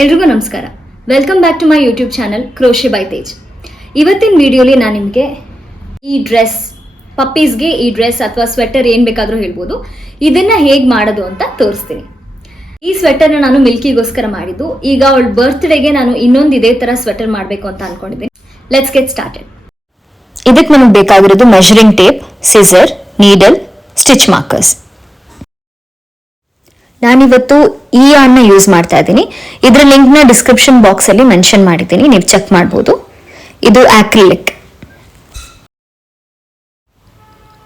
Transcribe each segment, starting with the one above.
ಎಲ್ರಿಗೂ ನಮಸ್ಕಾರ. Welcome back to my YouTube channel crochet by Tej. ಇವತ್ತಿನ ವಿಡಿಯೋಲಿ ನಾನು ನಿಮಗೆ ಈ ಡ್ರೆಸ್, ಪಪ್ಪೀಸ್ಗೆ ಈ ಡ್ರೆಸ್ ಅಥವಾ ಸ್ವೆಟರ್ ಏನು ಬೇಕಾದರೂ ಹೇಳ್ಬೋದು, ಇದನ್ನು ಹೇಗೆ ಮಾಡೋದು ಅಂತ ತೋರಿಸ್ತೀನಿ. ಈ ಸ್ವೆಟರ್ನ ನಾನು ಮಿಲ್ಕಿಗೋಸ್ಕರ ಮಾಡಿದ್ದು. ಈಗ ಅವಳ ಬರ್ತ್ಡೇಗೆ ನಾನು ಇನ್ನೊಂದು ಇದೇ ಥರ ಸ್ವೆಟರ್ ಮಾಡಬೇಕು ಅಂತ ಅಂದ್ಕೊಂಡಿದ್ದೀನಿ. Let's get started. ಇದಕ್ಕೆ ನಮಗೆ ಬೇಕಾಗಿರೋದು measuring tape, scissor, needle, stitch markers. ನಾನಿವತ್ತು ಈ ಯಾರ್ನ್ನ ಯೂಸ್ ಮಾಡ್ತಾ ಇದ್ದೀನಿ. ಇದರ ಲಿಂಕ್ನ ಡಿಸ್ಕ್ರಿಪ್ಷನ್ ಬಾಕ್ಸಲ್ಲಿ ಮೆನ್ಷನ್ ಮಾಡಿದ್ದೀನಿ, ನೀವು ಚೆಕ್ ಮಾಡ್ಬೋದು. ಇದು ಆಕ್ರಿಲಿಕ್.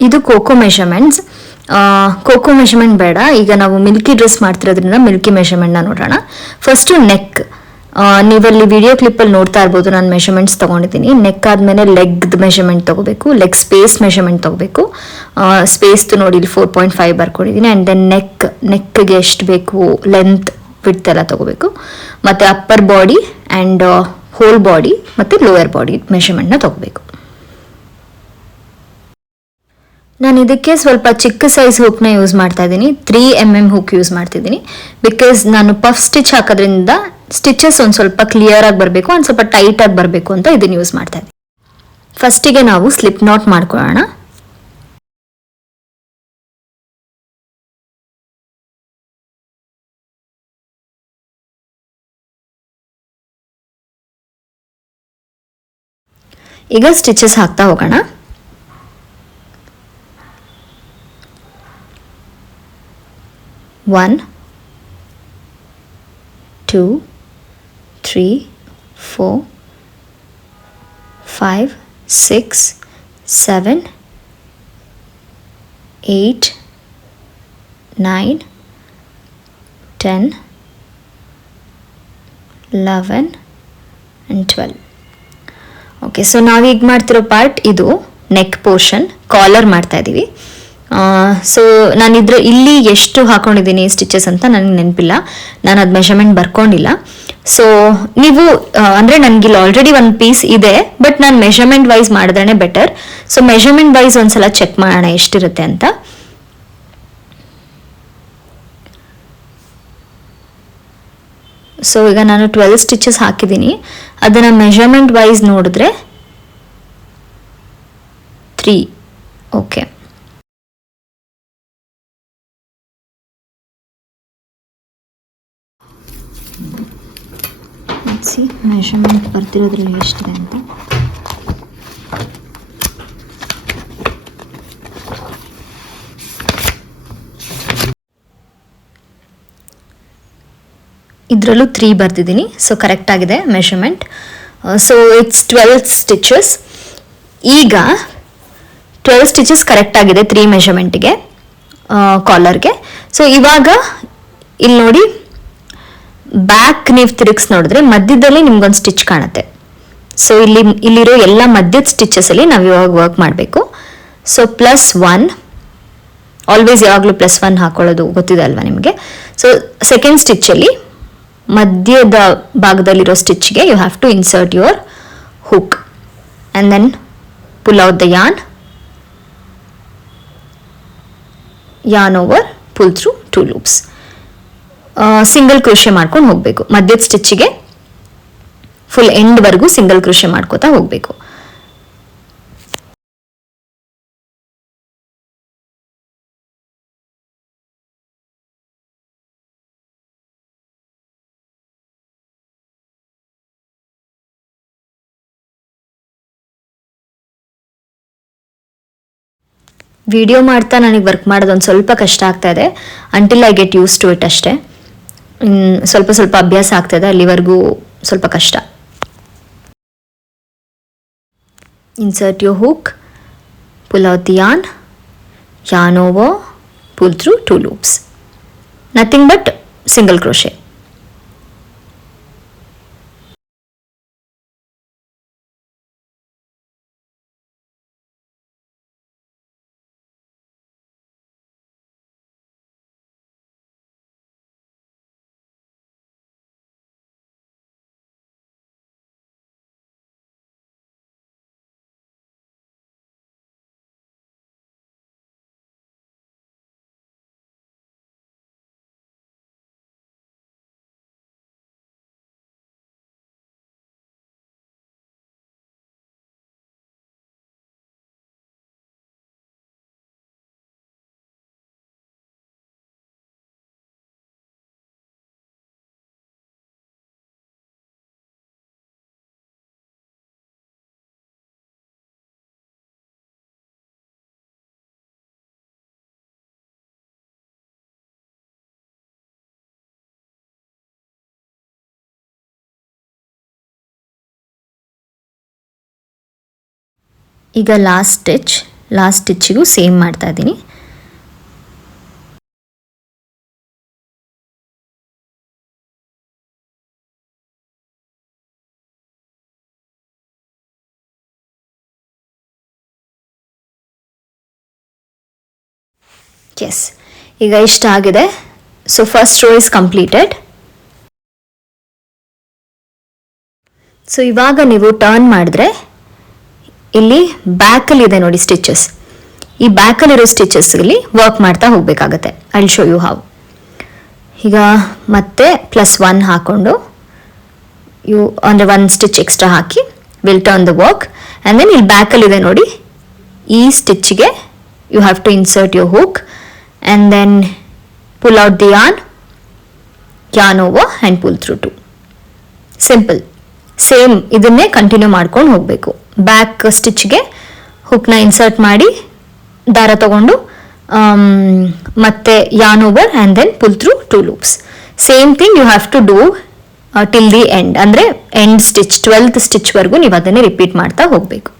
ಇದು ಕೋಕೋ ಮೆಷರ್ಮೆಂಟ್ಸ್. ಕೋಕೋ ಮೆಷರ್ಮೆಂಟ್ ಬೇಡ, ಈಗ ನಾವು ಮಿಲ್ಕಿ ಡ್ರೆಸ್ ಮಾಡ್ತಿರೋದ್ರಿಂದ ಮಿಲ್ಕಿ ಮೆಷರ್ಮೆಂಟ್ನ ನೋಡೋಣ. First neck. ನೀವಲ್ಲಿ ವಿಡಿಯೋ ಕ್ಲಿಪ್ಪಲ್ಲಿ ನೋಡ್ತಾ ಇರ್ಬೋದು, ನಾನು ಮೆಷರ್ಮೆಂಟ್ಸ್ ತೊಗೊಂಡಿದ್ದೀನಿ. ನೆಕ್ ಆದಮೇಲೆ ಲೆಗ್ದು ಮೆಷರ್ಮೆಂಟ್ ತೊಗೋಬೇಕು, ಲೆಗ್ ಸ್ಪೇಸ್ ಮೆಷರ್ಮೆಂಟ್ ತೊಗೋಬೇಕು. ಸ್ಪೇಸ್ದು ನೋಡಿ ಇಲ್ಲಿ 4.5 ಬರ್ಕೊಂಡಿದ್ದೀನಿ. ಆ್ಯಂಡ್ ದೆನ್ ನೆಕ್ಗೆ ಎಷ್ಟು ಬೇಕು ಲೆಂತ್ ವಿಡ್ತ್ ಎಲ್ಲ ತೊಗೋಬೇಕು. ಮತ್ತು upper body and whole body ಮತ್ತು ಲೋಯರ್ ಬಾಡಿ ಮೆಷರ್ಮೆಂಟ್ನ ತೊಗೋಬೇಕು. ನಾನು ಇದಕ್ಕೆ ಸ್ವಲ್ಪ ಚಿಕ್ಕ ಸೈಜ್ ಹುಕ್ನ ಯೂಸ್ ಮಾಡ್ತಾ ಇದ್ದೀನಿ. 3 mm ಹುಕ್ ಯೂಸ್ ಮಾಡ್ತಿದ್ದೀನಿ. ಬಿಕಾಸ್ ನಾನು ಪಫ್ ಸ್ಟಿಚ್ ಹಾಕೋದ್ರಿಂದ ಸ್ಟಿಚಸ್ ಒಂದು ಸ್ವಲ್ಪ ಕ್ಲಿಯರ್ ಆಗಿ ಬರಬೇಕು, ಒಂದು ಸ್ವಲ್ಪ ಟೈಟ್ ಆಗಿ ಬರಬೇಕು ಅಂತ ಇದನ್ನು ಯೂಸ್ ಮಾಡ್ತಾ ಇದ್ದೀನಿ. ಫಸ್ಟಿಗೆ ನಾವು ಸ್ಲಿಪ್ ನಾಟ್ ಮಾಡ್ಕೊಳ್ಳೋಣ. ಈಗ ಸ್ಟಿಚಸ್ ಹಾಕ್ತಾ ಹೋಗೋಣ. 1 2 3 4 5 6 7 8 9 10 11 and 12. ಓಕೆ, ಸೊ ನಾವೀಗ ಮಾಡ್ತಿರೋ ಪಾರ್ಟ್ ಇದು ನೆಕ್ ಪೋರ್ಷನ್. ಕಾಲರ್ ಮಾಡ್ತಾ ಇದ್ದೀವಿ. ಸೊ ನಾನಿದ್ರೆ ಇಲ್ಲಿ ಎಷ್ಟು ಹಾಕೊಂಡಿದ್ದೀನಿ ಸ್ಟಿಚಸ್ ಅಂತ ನನಗೆ ನೆನಪಿಲ್ಲ, ನಾನು ಅದು ಮೆಷರ್ಮೆಂಟ್ ಬರ್ಕೊಂಡಿಲ್ಲ. ಸೊ ನೀವು ಅಂದರೆ ನನಗಿಲ್ಲಿ ಆಲ್ರೆಡಿ ಒಂದು ಪೀಸ್ ಇದೆ, ಬಟ್ ನಾನು ಮೆಷರ್ಮೆಂಟ್ ವೈಸ್ ಮಾಡಿದ್ರೇ ಬೆಟರ್. ಸೊ ಮೆಷರ್ಮೆಂಟ್ ವೈಸ್ ಒಂದ್ಸಲ ಚೆಕ್ ಮಾಡೋಣ ಎಷ್ಟಿರುತ್ತೆ ಅಂತ. ಸೊ ಈಗ ನಾನು 12 ಸ್ಟಿಚಸ್ ಹಾಕಿದ್ದೀನಿ. ಅದನ್ನು ಮೆಷರ್ಮೆಂಟ್ ವೈಸ್ ನೋಡಿದ್ರೆ 3. ಓಕೆ, ಮೆಷರ್ಮೆಂಟ್ ಬರ್ತಿರೋದ್ರಲ್ಲಿ ಎಷ್ಟಿದೆ ಅಂತ. ಇದರಲ್ಲೂ 3 ಬರ್ತಿದ್ದೀನಿ. ಸೊ ಕರೆಕ್ಟ್ ಆಗಿದೆ ಮೆಷರ್ಮೆಂಟ್. So it's 12 stitches. ಈಗ 12 ಸ್ಟಿಚಸ್ ಕರೆಕ್ಟ್ ಆಗಿದೆ 3 ಮೆಷರ್ಮೆಂಟಿಗೆ, ಕಾಲರ್ಗೆ. ಸೊ ಇವಾಗ ಇಲ್ಲಿ ನೋಡಿ, ಬ್ಯಾಕ್ ನೀವು ತಿರುಗಿಸಿ ನೋಡಿದ್ರೆ ಮಧ್ಯದಲ್ಲಿ ನಿಮ್ಗೊಂದು ಸ್ಟಿಚ್ ಕಾಣುತ್ತೆ. ಸೊ ಇಲ್ಲಿರೋ ಎಲ್ಲ ಮಧ್ಯದ ಸ್ಟಿಚಸಲ್ಲಿ ನಾವು ಇವಾಗ ವರ್ಕ್ ಮಾಡಬೇಕು. ಸೊ +1, ಆಲ್ವೇಸ್ ಯಾವಾಗಲೂ +1 ಹಾಕೊಳ್ಳೋದು ಗೊತ್ತಿದೆ ಅಲ್ವಾ ನಿಮಗೆ. ಸೊ ಸೆಕೆಂಡ್ ಸ್ಟಿಚ್ಚಲ್ಲಿ ಮಧ್ಯದ ಭಾಗದಲ್ಲಿರೋ ಸ್ಟಿಚ್ಗೆ you have to insert your hook and then pull out the yarn over, pull through 2 loops. Single crochet ಮಾಡ್ಕೊಂಡು ಹೋಗಬೇಕು. ಮಧ್ಯದ ಸ್ಟಿಚ್ಚಿಗೆ ಫುಲ್ ಎಂಡ್ವರೆಗೂ ಸಿಂಗಲ್ ಕ್ರೋಶೆ ಮಾಡ್ಕೋತಾ ಹೋಗಬೇಕು. ವಿಡಿಯೋ ಮಾಡ್ತಾ ನನಗೆ ವರ್ಕ್ ಮಾಡೋದು ಒಂದು ಸ್ವಲ್ಪ ಕಷ್ಟ ಆಗ್ತಾ ಇದೆ. Until I get use to it ಅಷ್ಟೇ. ಸ್ವಲ್ಪ ಸ್ವಲ್ಪ ಅಭ್ಯಾಸ ಆಗ್ತದೆ, ಅಲ್ಲಿವರೆಗೂ ಸ್ವಲ್ಪ ಕಷ್ಟ. Insert your hook, pull out the yarn over, pull through 2 loops. Nothing but single crochet. ಈಗ ಲಾಸ್ಟ್ ಸ್ಟಿಚ್ಚಿಗೂ ಸೇಮ್ ಮಾಡ್ತಾ ಇದ್ದೀನಿ. ಎಸ್, ಈಗ ಇಷ್ಟ ಆಗಿದೆ. So first row is completed. So ಇವಾಗ ನೀವು ಟರ್ನ್ ಮಾಡಿದ್ರೆ ಇಲ್ಲಿ ಬ್ಯಾಕಲ್ಲಿದೆ ನೋಡಿ ಸ್ಟಿಚಸ್. ಈ ಬ್ಯಾಕಲ್ಲಿರೋ ಸ್ಟಿಚಸ್ಲಿ ವರ್ಕ್ ಮಾಡ್ತಾ ಹೋಗಬೇಕಾಗತ್ತೆ. I will show you how. ಈಗ ಮತ್ತೆ +1 ಹಾಕ್ಕೊಂಡು ಅಂದರೆ 1 ಸ್ಟಿಚ್ ಎಕ್ಸ್ಟ್ರಾ ಹಾಕಿ will turn the work. And then ಇಲ್ಲಿ ಬ್ಯಾಕಲ್ಲಿದೆ ನೋಡಿ, ಈ ಸ್ಟಿಚ್ಗೆ you have to insert your hook and then pull out the yarn over and pull through 2. Simple. Same ಇದನ್ನೇ ಕಂಟಿನ್ಯೂ ಮಾಡ್ಕೊಂಡು ಹೋಗಬೇಕು. ಬ್ಯಾಕ್ ಸ್ಟಿಚ್ಗೆ ಹುಕ್ನ ಇನ್ಸರ್ಟ್ ಮಾಡಿ ದಾರ ತಗೊಂಡು ಮತ್ತೆ yarn over and then pull through 2 loops. Same thing you have to do till the end, ಅಂದರೆ end stitch 12th ಸ್ಟಿಚ್ವರೆಗೂ ನೀವು ಅದನ್ನೇ ರಿಪೀಟ್ ಮಾಡ್ತಾ ಹೋಗಬೇಕು.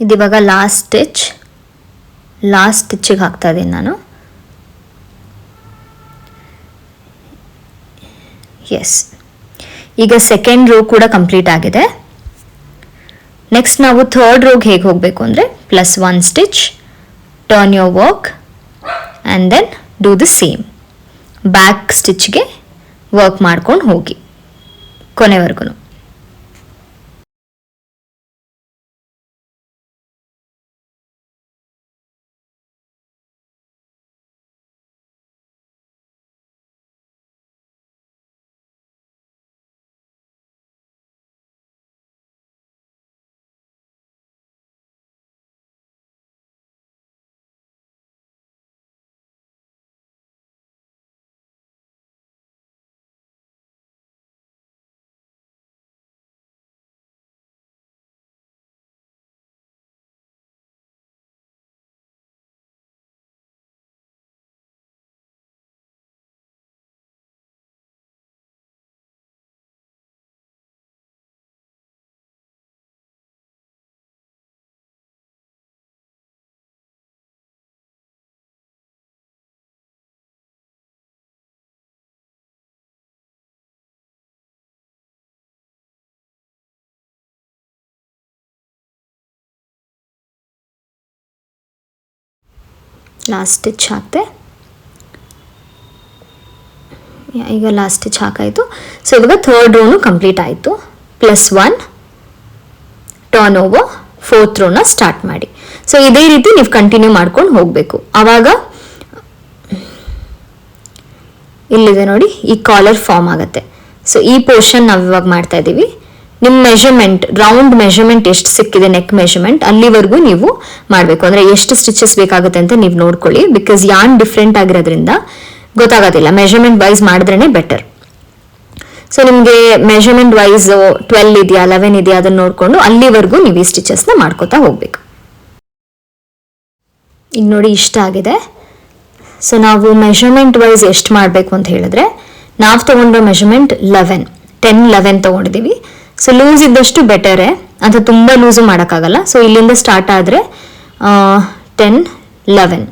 ಇದಿವಾಗ ಲಾಸ್ಟ್ ಸ್ಟಿಚ್ಚಿಗೆ ಹಾಕ್ತಾ ಇದ್ದೀನಿ ನಾನು. ಎಸ್, ಈಗ ಸೆಕೆಂಡ್ ರೋ ಕೂಡ ಕಂಪ್ಲೀಟ್ ಆಗಿದೆ. ನೆಕ್ಸ್ಟ್ ನಾವು ಥರ್ಡ್ ರೋಗೆ ಹೇಗೆ ಹೋಗಬೇಕು ಅಂದರೆ +1 stitch, turn your work and then do the same. Back ಸ್ಟಿಚ್ಗೆ ವರ್ಕ್ ಮಾಡ್ಕೊಂಡು ಹೋಗಿ ಕೊನೆವರೆಗೂ. ಲಾಸ್ಟ್ ಸ್ಟಿಚ್ ಹಾಕ್ತೆ. ಈಗ ಲಾಸ್ಟ್ ಸ್ಟಿಚ್ ಹಾಕಾಯಿತು. ಸೊ ಇವಾಗ ಥರ್ಡ್ ರೋನು ಕಂಪ್ಲೀಟ್ ಆಯಿತು. +1 ಟರ್ನ್ ಓವರ್, 4th ರೋನ ಸ್ಟಾರ್ಟ್ ಮಾಡಿ. ಸೊ ಇದೇ ರೀತಿ ನೀವು ಕಂಟಿನ್ಯೂ ಮಾಡ್ಕೊಂಡು ಹೋಗಬೇಕು. ಆವಾಗ ಇಲ್ಲಿದೆ ನೋಡಿ, ಈ ಕಾಲರ್ ಫಾರ್ಮ್ ಆಗುತ್ತೆ. ಸೊ ಈ ಪೋರ್ಷನ್ ನಾವು ಇವಾಗ ಮಾಡ್ತಾ ಇದ್ದೀವಿ. ನಿಮ್ಮ ಮೆಷರ್ಮೆಂಟ್, ರೌಂಡ್ ಮೆಷರ್ಮೆಂಟ್ ಎಷ್ಟು ಸಿಕ್ಕಿದೆ, ನೆಕ್ ಮೆಷರ್ಮೆಂಟ್ ಅಲ್ಲಿವರೆಗೂ ನೀವು ಮಾಡಬೇಕು. ಅಂದರೆ ಎಷ್ಟು ಸ್ಟಿಚಸ್ ಬೇಕಾಗುತ್ತೆ ಅಂತ ನೀವು ನೋಡ್ಕೊಳ್ಳಿ. ಬಿಕಾಸ್ ಯಾನ್ ಡಿಫ್ರೆಂಟ್ ಆಗಿರೋದ್ರಿಂದ ಗೊತ್ತಾಗೋದಿಲ್ಲ. ಮೆಷರ್ಮೆಂಟ್ ವೈಸ್ ಮಾಡಿದ್ರೇ ಬೆಟರ್. ಸೊ ನಿಮಗೆ ಮೆಷರ್ಮೆಂಟ್ ವೈಸ್ 12 ಇದೆಯಾ 11 ಇದೆಯಾ ಅದನ್ನು ನೋಡಿಕೊಂಡು ಅಲ್ಲಿವರೆಗೂ ನೀವು ಈ ಸ್ಟಿಚಸ್ನ ಮಾಡ್ಕೋತಾ ಹೋಗಬೇಕು. ಈಗ ನೋಡಿ ಇಷ್ಟ ಆಗಿದೆ. ಸೊ ನಾವು ಮೆಷರ್ಮೆಂಟ್ ವೈಸ್ ಎಷ್ಟು ಮಾಡಬೇಕು ಅಂತ ಹೇಳಿದ್ರೆ, ನಾವು ತೊಗೊಂಡಿರೋ ಮೆಷರ್ಮೆಂಟ್ 10-11 ತೊಗೊಂಡಿದ್ದೀವಿ. ಸೊ ಲೂಸ್ ಇದ್ದಷ್ಟು ಬೆಟರೇ, ಅದು ತುಂಬ ಲೂಸು ಮಾಡೋಕ್ಕಾಗಲ್ಲ. ಸೊ ಇಲ್ಲಿಂದ ಸ್ಟಾರ್ಟ್ ಆದರೆ 10-11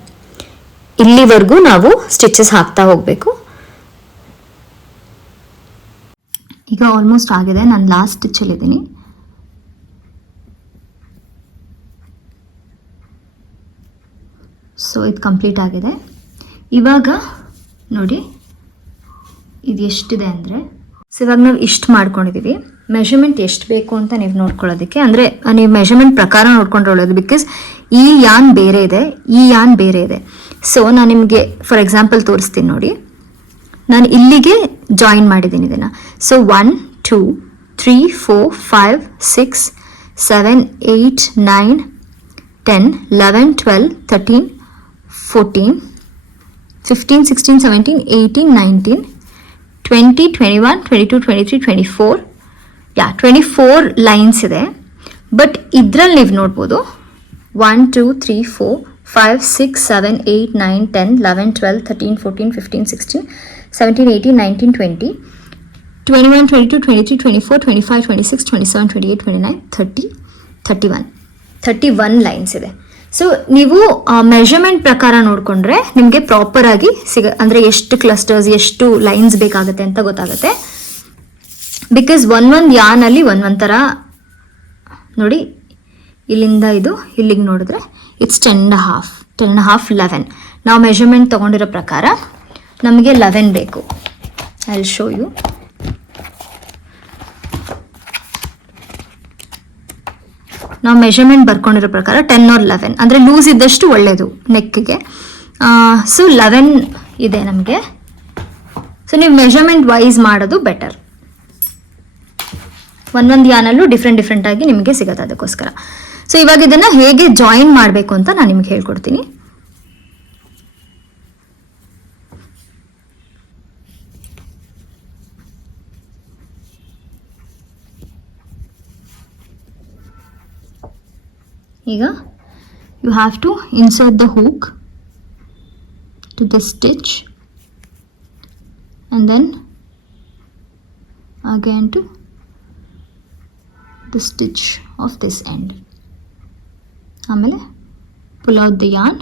ಇಲ್ಲಿವರೆಗೂ ನಾವು ಸ್ಟಿಚಸ್ ಹಾಕ್ತಾ ಹೋಗಬೇಕು. ಈಗ ಆಲ್ಮೋಸ್ಟ್ ಆಗಿದೆ. ನಾನು ಲಾಸ್ಟ್ ಸ್ಟಿಚ್ಚಲ್ಲಿದ್ದೀನಿ. ಸೊ ಇದು ಕಂಪ್ಲೀಟ್ ಆಗಿದೆ. ಇವಾಗ ನೋಡಿ ಇದು ಎಷ್ಟಿದೆ ಅಂದರೆ, ಸೊ ಇವಾಗ ನಾವು ಇಷ್ಟು ಮಾಡ್ಕೊಂಡಿದ್ದೀವಿ. ಮೆಷರ್ಮೆಂಟ್ ಎಷ್ಟು ಬೇಕು ಅಂತ ನೀವು ನೋಡ್ಕೊಳ್ಳೋದಕ್ಕೆ, ಅಂದರೆ ನೀವು ಮೆಷರ್ಮೆಂಟ್ ಪ್ರಕಾರ ನೋಡ್ಕೊಂಡ್ರೆ ಒಳ್ಳೇದು. ಬಿಕಾಸ್ ಈ ಯಾನ್ ಬೇರೆ ಇದೆ, ಈ ಯಾನ್ ಬೇರೆ ಇದೆ. ಸೊ ನಾನು ನಿಮಗೆ ಫಾರ್ ಎಕ್ಸಾಂಪಲ್ ತೋರಿಸ್ತೀನಿ ನೋಡಿ. ನಾನು ಇಲ್ಲಿಗೆ ಜಾಯಿನ್ ಮಾಡಿದ್ದೀನಿ ಇದನ್ನು. ಸೊ 1 2 3 4 5 6 7 8 9 10 11 12 13 14 15 16 17 18 19 20 21 22 23 24 24 ಲೈನ್ಸ್ ಇದೆ. ಬಟ್ ಇದರಲ್ಲಿ ನೀವು ನೋಡ್ಬೋದು 1 2 3 4 5 6 7 8 9 10 11 12 13 14 15 16 17 18 19 20 21 22 23 24 25 26 27 28 29 30 31 ಲೈನ್ಸ್ ಇದೆ. ಸೊ ನೀವು ಮೆಷರ್ಮೆಂಟ್ ಪ್ರಕಾರ ನೋಡಿಕೊಂಡ್ರೆ ನಿಮಗೆ ಪ್ರಾಪರಾಗಿ ಅಂದರೆ ಎಷ್ಟು ಕ್ಲಸ್ಟರ್ಸ್ ಎಷ್ಟು ಲೈನ್ಸ್ ಬೇಕಾಗುತ್ತೆ ಅಂತ ಗೊತ್ತಾಗುತ್ತೆ. ಬಿಕಾಸ್ ಒಂದೊಂದು ಯಾನಲ್ಲಿ ಒಂದೊಂದು ಥರ ನೋಡಿ, ಇಲ್ಲಿಂದ ಇದು ಇಲ್ಲಿಗೆ ನೋಡಿದ್ರೆ ಇಟ್ಸ್ 10.5 11. ನಾವು ಮೆಷರ್ಮೆಂಟ್ ತೊಗೊಂಡಿರೋ ಪ್ರಕಾರ ನಮಗೆ 11 ಬೇಕು. I will show you. ನಾವು ಮೆಷರ್ಮೆಂಟ್ ಬರ್ಕೊಂಡಿರೋ ಪ್ರಕಾರ 10 or 11 ಅಂದರೆ ಲೂಸ್ ಇದ್ದಷ್ಟು ಒಳ್ಳೆಯದು ನೆಕ್ಕಿಗೆ. ಸೊ 11 ಇದೆ ನಮಗೆ. ಸೊ ನೀವು ಮೆಷರ್ಮೆಂಟ್ ವೈಸ್ ಮಾಡೋದು ಬೆಟರ್. ಒಂದೊಂದು ಯಾನಲ್ಲೂ ಡಿಫ್ರೆಂಟ್ ಆಗಿ ನಿಮಗೆ ಸಿಗುತ್ತೆ, ಅದಕ್ಕೋಸ್ಕರ. ಸೊ ಇವಾಗ ಇದನ್ನು ಹೇಗೆ ಜಾಯಿನ್ ಮಾಡಬೇಕು ಅಂತ ನಾನು ನಿಮ್ಗೆ ಹೇಳ್ಕೊಡ್ತೀನಿ. ಈಗ you have to insert the hook to the stitch and then again to the stitch of this end. ಆಮೇಲೆ pull out the yarn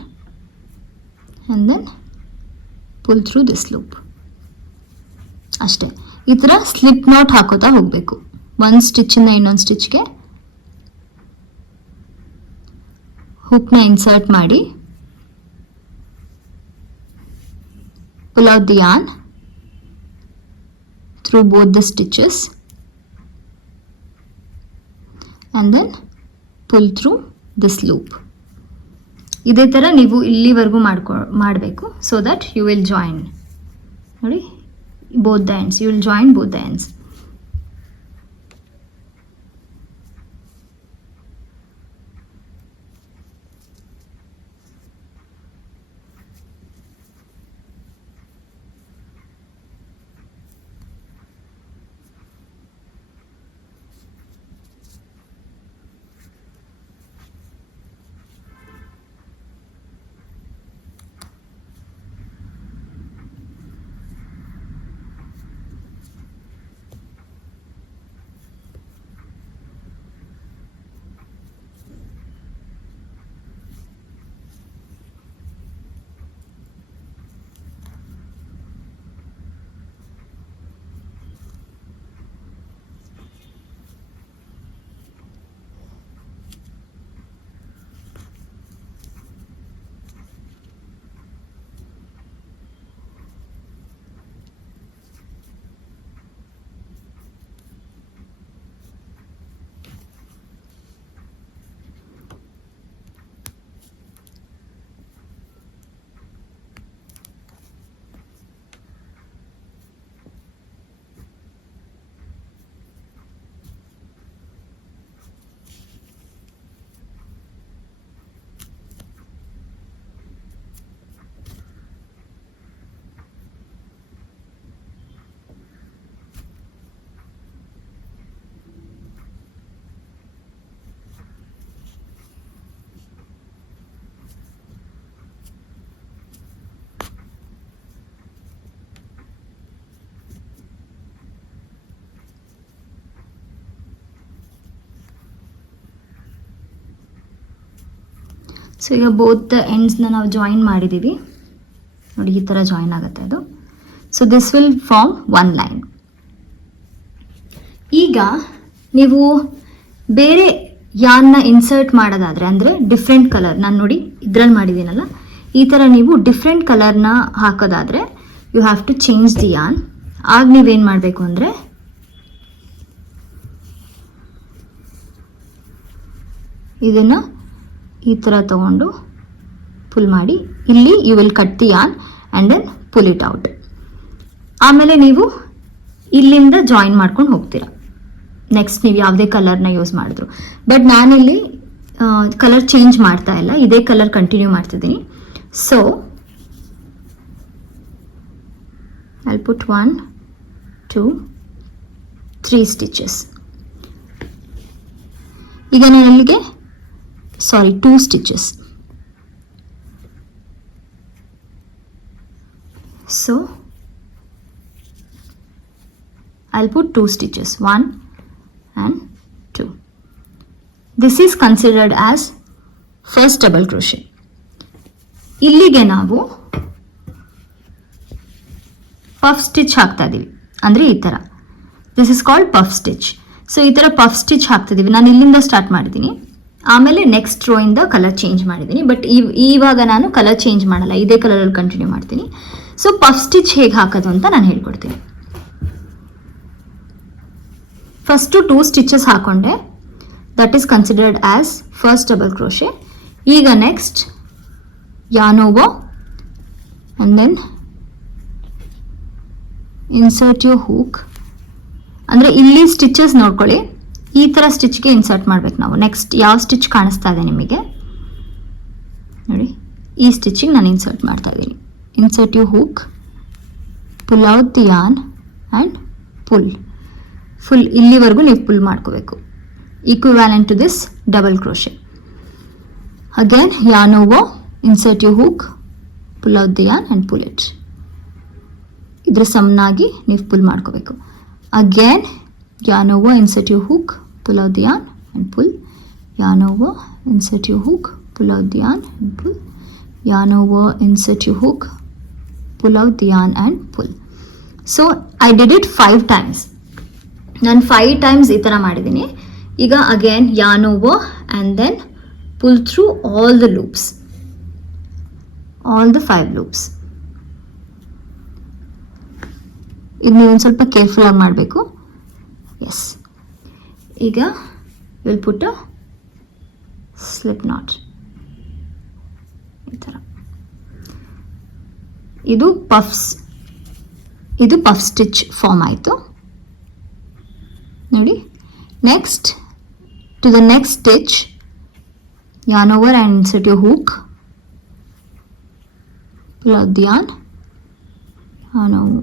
and then pull through this loop. ಅಷ್ಟೇ. ಈ ಥರ ಸ್ಲಿಪ್ ನಾಟ್ ಹಾಕೋತಾ ಹೋಗಬೇಕು. ಒಂದು ಸ್ಟಿಚ್ಚಿಂದ ಇನ್ನೊಂದು ಸ್ಟಿಚ್ಗೆ ಹುಕ್ನ ಇನ್ಸರ್ಟ್ ಮಾಡಿ pull out the yarn through both the stitches and then pull through this loop. ಇದೇ ಥರ ನೀವು ಇಲ್ಲಿವರೆಗೂ ಮಾಡಬೇಕು. So that you will join ನೋಡಿ both the ends. You will join both the ends. So ಈಗ ಬೋತ್ ದ ಎಂಡ್ಸ್ನ ನಾವು join ಮಾಡಿದ್ದೀವಿ ನೋಡಿ, ಈ ಥರ ಜಾಯಿನ್ ಆಗುತ್ತೆ ಅದು. So this will form one line. ಈಗ ನೀವು ಬೇರೆ ಯಾನ್ನ ಇನ್ಸರ್ಟ್ ಮಾಡೋದಾದರೆ ಅಂದರೆ ಡಿಫ್ರೆಂಟ್ ಕಲರ್, ನಾನು ನೋಡಿ ಇದ್ರಲ್ಲಿ ಮಾಡಿದ್ದೀನಲ್ಲ, ಈ ಥರ ನೀವು ಡಿಫ್ರೆಂಟ್ ಕಲರ್ನ ಹಾಕೋದಾದರೆ you have to change the yarn. ಆಗ ನೀವೇನು ಮಾಡಬೇಕು ಅಂದರೆ ಇದನ್ನು ಈ ಥರ ತಗೊಂಡು ಪುಲ್ ಮಾಡಿ ಇಲ್ಲಿ you will cut the yarn and then pull it out. ಆಮೇಲೆ ನೀವು ಇಲ್ಲಿಂದ ಜಾಯಿನ್ ಮಾಡ್ಕೊಂಡು ಹೋಗ್ತೀರಾ. ನೆಕ್ಸ್ಟ್ ನೀವು ಯಾವುದೇ ಕಲರ್ನ ಯೂಸ್ ಮಾಡಿದ್ರು. ಬಟ್ ನಾನಿಲ್ಲಿ ಕಲರ್ ಚೇಂಜ್ ಮಾಡ್ತಾ ಇಲ್ಲ, ಇದೇ ಕಲರ್ ಕಂಟಿನ್ಯೂ ಮಾಡ್ತಿದ್ದೀನಿ. So I put 1 2 3 stitches. ಈಗ ನಾನು ಇಲ್ಲಿಗೆ 2 stitches. So I'll put 2 stitches, 1 and 2. This is considered as first double crochet. ಇಲ್ಲಿಗೆ ನಾವು ಪಫ್ ಸ್ಟಿಚ್ ಹಾಕ್ತಾ ಇದೀವಿ, ಅಂದರೆ ಈ ಥರ. This is called puff stitch. So ಈ ಥರ ಪಫ್ ಸ್ಟಿಚ್ ಹಾಕ್ತಿದ್ದೀವಿ. ನಾನು ಇಲ್ಲಿಂದ ಸ್ಟಾರ್ಟ್ ಮಾಡಿದ್ದೀನಿ, ಆಮೇಲೆ ನೆಕ್ಸ್ಟ್ ರೋಯಿಂದ ಕಲರ್ ಚೇಂಜ್ ಮಾಡಿದ್ದೀನಿ. ಬಟ್ ಇವಾಗ ನಾನು ಕಲರ್ ಚೇಂಜ್ ಮಾಡಲ್ಲ, ಇದೇ ಕಲರಲ್ಲಿ ಕಂಟಿನ್ಯೂ ಮಾಡ್ತೀನಿ. ಸೊ ಪಫ್ ಸ್ಟಿಚ್ ಹೇಗೆ ಹಾಕೋದು ಅಂತ ನಾನು ಹೇಳ್ಕೊಡ್ತೀನಿ. ಫಸ್ಟು 2 ಸ್ಟಿಚಸ್ ಹಾಕೊಂಡೆ, that is considered as first double crochet. ಈಗ next yarn over and then insert your hook. ಅಂದರೆ ಇಲ್ಲಿ ಸ್ಟಿಚಸ್ ನೋಡ್ಕೊಳ್ಳಿ, ಈ ಥರ ಸ್ಟಿಚ್ಗೆ ಇನ್ಸರ್ಟ್ ಮಾಡಬೇಕು ನಾವು. ನೆಕ್ಸ್ಟ್ ಯಾವ ಸ್ಟಿಚ್ ಕಾಣಿಸ್ತಾ ಇದೆ ನಿಮಗೆ ನೋಡಿ, ಈ ಸ್ಟಿಚಿಗೆ ನಾನು ಇನ್ಸರ್ಟ್ ಮಾಡ್ತಾ ಇದ್ದೀನಿ. Insert you hook, pull out the yarn and pull. Full ಇಲ್ಲಿವರೆಗೂ ನೀವು ಪುಲ್ ಮಾಡ್ಕೋಬೇಕು, equivalent to this double crochet. Again yarn over, insert your hook, pull out the yarn and pull it. ಇದ್ರ ಸಮನಾಗಿ ನೀವು ಪುಲ್ ಮಾಡ್ಕೋಬೇಕು. Again yarn over, insert your hook, pull out the yarn and pull. Yarn over, insert your hook, pull out the yarn and pull. Yarn over, insert your hook, pull out the yarn and pull. So I did it 5 times. ನಾನು 5 times ಈ ಥರ ಮಾಡಿದ್ದೀನಿ. ಈಗ again yarn over and then pull through all the loops, all the 5 loops. ಇದು ನೀವು ಒಂದು ಸ್ವಲ್ಪ careful ಆಗಿ ಮಾಡಬೇಕು. ಎಸ್, ಈಗ will put a slip knot ಈ ಥರ. ಇದು ಪಫ್ ಸ್ಟಿಚ್ ಫಾರ್ಮ್ ಆಯಿತು ನೋಡಿ. Next to the next stitch, yarn over and insert your hook, pull out the yarn over,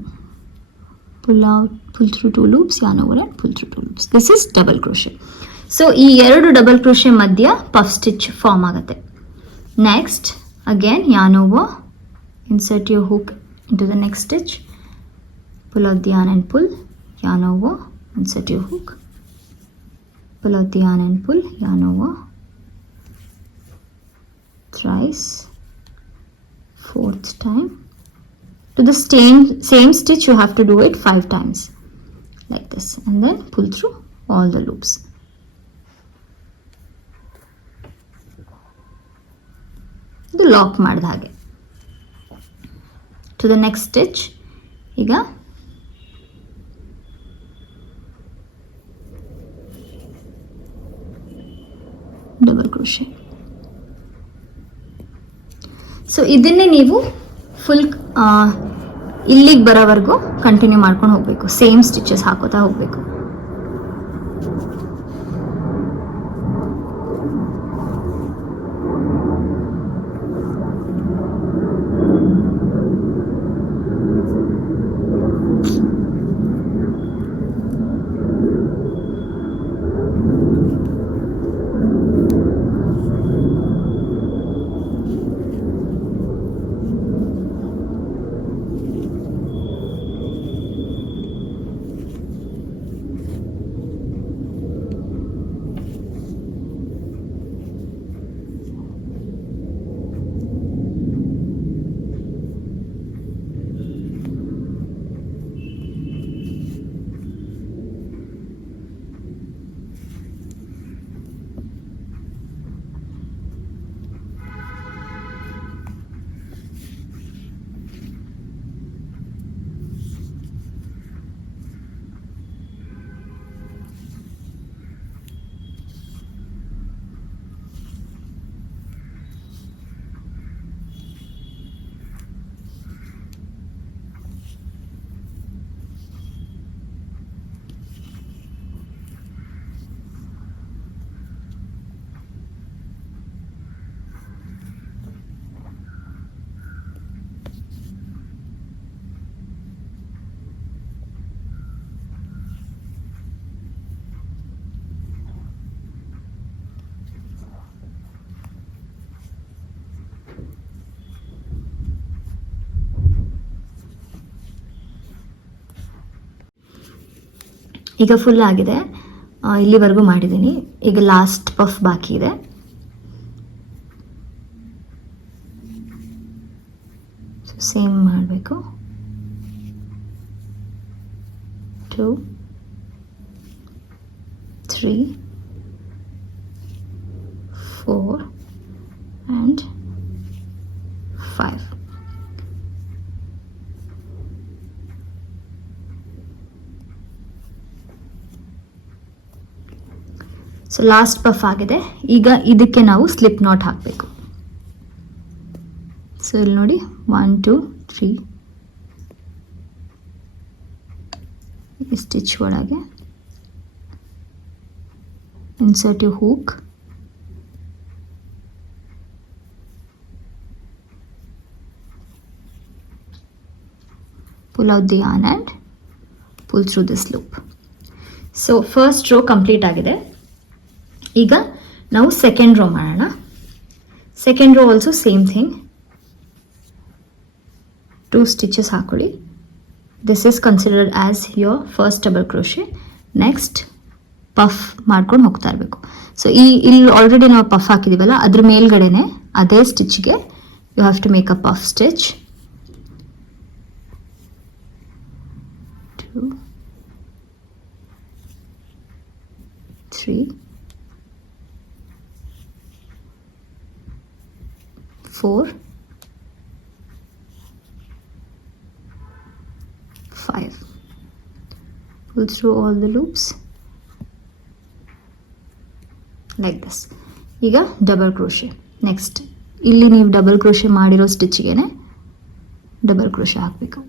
pull through 2 loops, yarn over and pull through 2 loops. This is double crochet. So ಈ 2 double crochet ಮಧ್ಯ puff stitch form ಆಗುತ್ತೆ. Next again yarn over, insert your hook into the next stitch, pull out the yarn and pull, yarn over, insert your hook, pull out the yarn and pull, yarn over thrice, 4th time. To the same stitch you have to do it 5 times like this, and then pull through all the loops. ಇದು lock ಮಾಡಿದ ಹಾಗೆ. To the next stitch, ಈಗ double crochet. So ಇದನ್ನೇ ನೀವು full ಇಲ್ಲಿಗೆ ಬರೋವರೆಗೂ continue ಮಾಡ್ಕೊಂಡು ಹೋಗಬೇಕು. ಸೇಮ್ ಸ್ಟಿಚಸ್ ಹಾಕೋತಾ ಹೋಗಬೇಕು. ಈಗ ಫುಲ್ ಆಗಿದೆ, ಇಲ್ಲಿವರೆಗೂ ಮಾಡಿದ್ದೀನಿ. ಈಗ ಲಾಸ್ಟ್ ಪಫ್ ಬಾಕಿ ಇದೆ. ಸೇಮ್ ಮಾಡಬೇಕು. 2 3 4 and 5. ಸೊ ಲಾಸ್ಟ್ ಪಫ್ ಆಗಿದೆ. ಈಗ ಇದಕ್ಕೆ ನಾವು ಸ್ಲಿಪ್ ನಾಟ್ ಹಾಕಬೇಕು. ಸೊ ಇಲ್ಲಿ ನೋಡಿ 1 2 3 ಈ ಸ್ಟಿಚ್ ಒಳಗೆ insert you hook, pull out the yarn and pull through this loop. So first row complete ಆಗಿದೆ. ಈಗ ನಾವು ಸೆಕೆಂಡ್ ರೋ ಮಾಡೋಣ. Second row also same thing, 2 stitches ಹಾಕೊಳ್ಳಿ. This is considered as your first double crochet. Next puff ಮಾಡ್ಕೊಂಡು ಹೋಗ್ತಾ ಇರಬೇಕು. So ಇಲ್ಲಿ already ನಾವು ಪಫ್ ಹಾಕಿದ್ದೀವಲ್ಲ, ಅದ್ರ ಮೇಲ್ಗಡೆನೆ ಅದೇ ಸ್ಟಿಚ್ಗೆ you have to make a puff stitch. 2 3 4 5. Pull through all the loops like this. ಈಗ ಡಬಲ್ ಕ್ರೋಶೆ. ನೆಕ್ಸ್ಟ್ ಇಲ್ಲಿ ನೀವು ಡಬಲ್ ಕ್ರೋಶೆ ಮಾಡಿರೋ ಸ್ಟಿಚ್ಗೆ ಡಬಲ್ ಕ್ರೋಶೆ ಹಾಕಬೇಕು.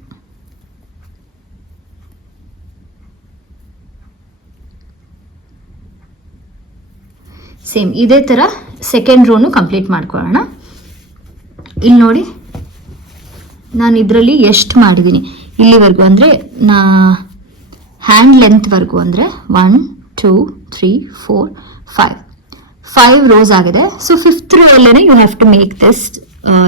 ಸೇಮ್ ಇದೇ ಥರ ಸೆಕೆಂಡ್ ರೋನು ಕಂಪ್ಲೀಟ್ ಮಾಡ್ಕೊಳ್ಳೋಣ. ಇಲ್ಲಿ ನೋಡಿ, ನಾನು ಇದರಲ್ಲಿ ಎಷ್ಟು ಮಾಡಿದ್ದೀನಿ ಇಲ್ಲಿವರೆಗೂ ಅಂದರೆ ಹ್ಯಾಂಡ್ ಲೆಂತ್ವರೆಗೂ ಅಂದರೆ 1 2 3 4 5 ರೋಸ್ ಆಗಿದೆ. ಸೊ 5th ರೋ ಅಲ್ಲೇ you have to make this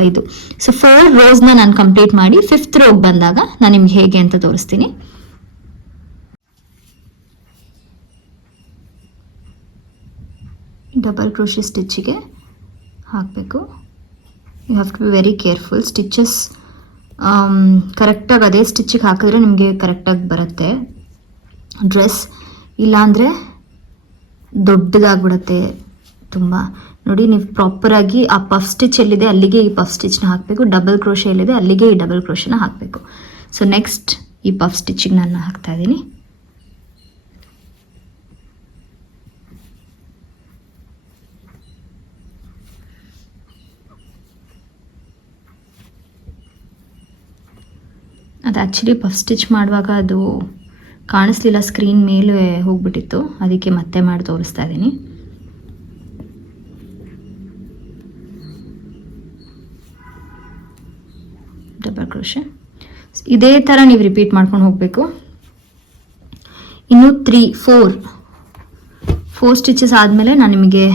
ಇದು. ಸೊ 4 ರೋಸ್ನ ನಾನು ಕಂಪ್ಲೀಟ್ ಮಾಡಿ 5th ರೋಗೆ ಬಂದಾಗ ನಾನು ನಿಮ್ಗೆ ಹೇಗೆ ಅಂತ ತೋರಿಸ್ತೀನಿ. ಡಬಲ್ ಕ್ರೋಶೆ ಸ್ಟಿಚ್ಚಿಗೆ ಹಾಕಬೇಕು. You have to be very careful. Stitches ಕರೆಕ್ಟಾಗಿ ಅದೇ ಸ್ಟಿಚ್ಚಿಗೆ ಹಾಕಿದ್ರೆ ನಿಮಗೆ ಕರೆಕ್ಟಾಗಿ ಬರುತ್ತೆ ಡ್ರೆಸ್. ಇಲ್ಲಾಂದರೆ ದೊಡ್ಡದಾಗ್ಬಿಡುತ್ತೆ ತುಂಬ. ನೋಡಿ, ನೀವು ಪ್ರಾಪರಾಗಿ ಆ ಪಫ್ ಸ್ಟಿಚ್ ಎಲ್ಲಿದೆ ಅಲ್ಲಿಗೆ ಈ ಪಫ್ ಸ್ಟಿಚ್ನ ಹಾಕಬೇಕು. ಡಬಲ್ ಕ್ರೋಶೆ ಎಲ್ಲಿದೆ ಅಲ್ಲಿಗೆ ಈ ಡಬಲ್ ಕ್ರೋಶೆನ ಹಾಕಬೇಕು. ಸೊ ನೆಕ್ಸ್ಟ್ ಈ ಪಫ್ ಸ್ಟಿಚ್ಚಿಗೆ ನಾನು ಹಾಕ್ತಾ ಇದ್ದೀನಿ. ಅದು ಆ್ಯಕ್ಚುಲಿ ಪಫ್ ಸ್ಟಿಚ್ ಮಾಡುವಾಗ ಅದು ಕಾಣಿಸ್ಲಿಲ್ಲ, ಸ್ಕ್ರೀನ್ ಮೇಲೆ ಹೋಗ್ಬಿಟ್ಟಿತ್ತು, ಅದಕ್ಕೆ ಮತ್ತೆ ಮಾಡಿ ತೋರಿಸ್ತಾ ಇದ್ದೀನಿ. ಡಬಲ್ ಕ್ರೋಶೆ ಇದೇ ಥರ ನೀವು ರಿಪೀಟ್ ಮಾಡ್ಕೊಂಡು ಹೋಗಬೇಕು. ಇನ್ನು 4 ಸ್ಟಿಚಸ್ ಆದಮೇಲೆ ನಾನು ನಿಮಗೆ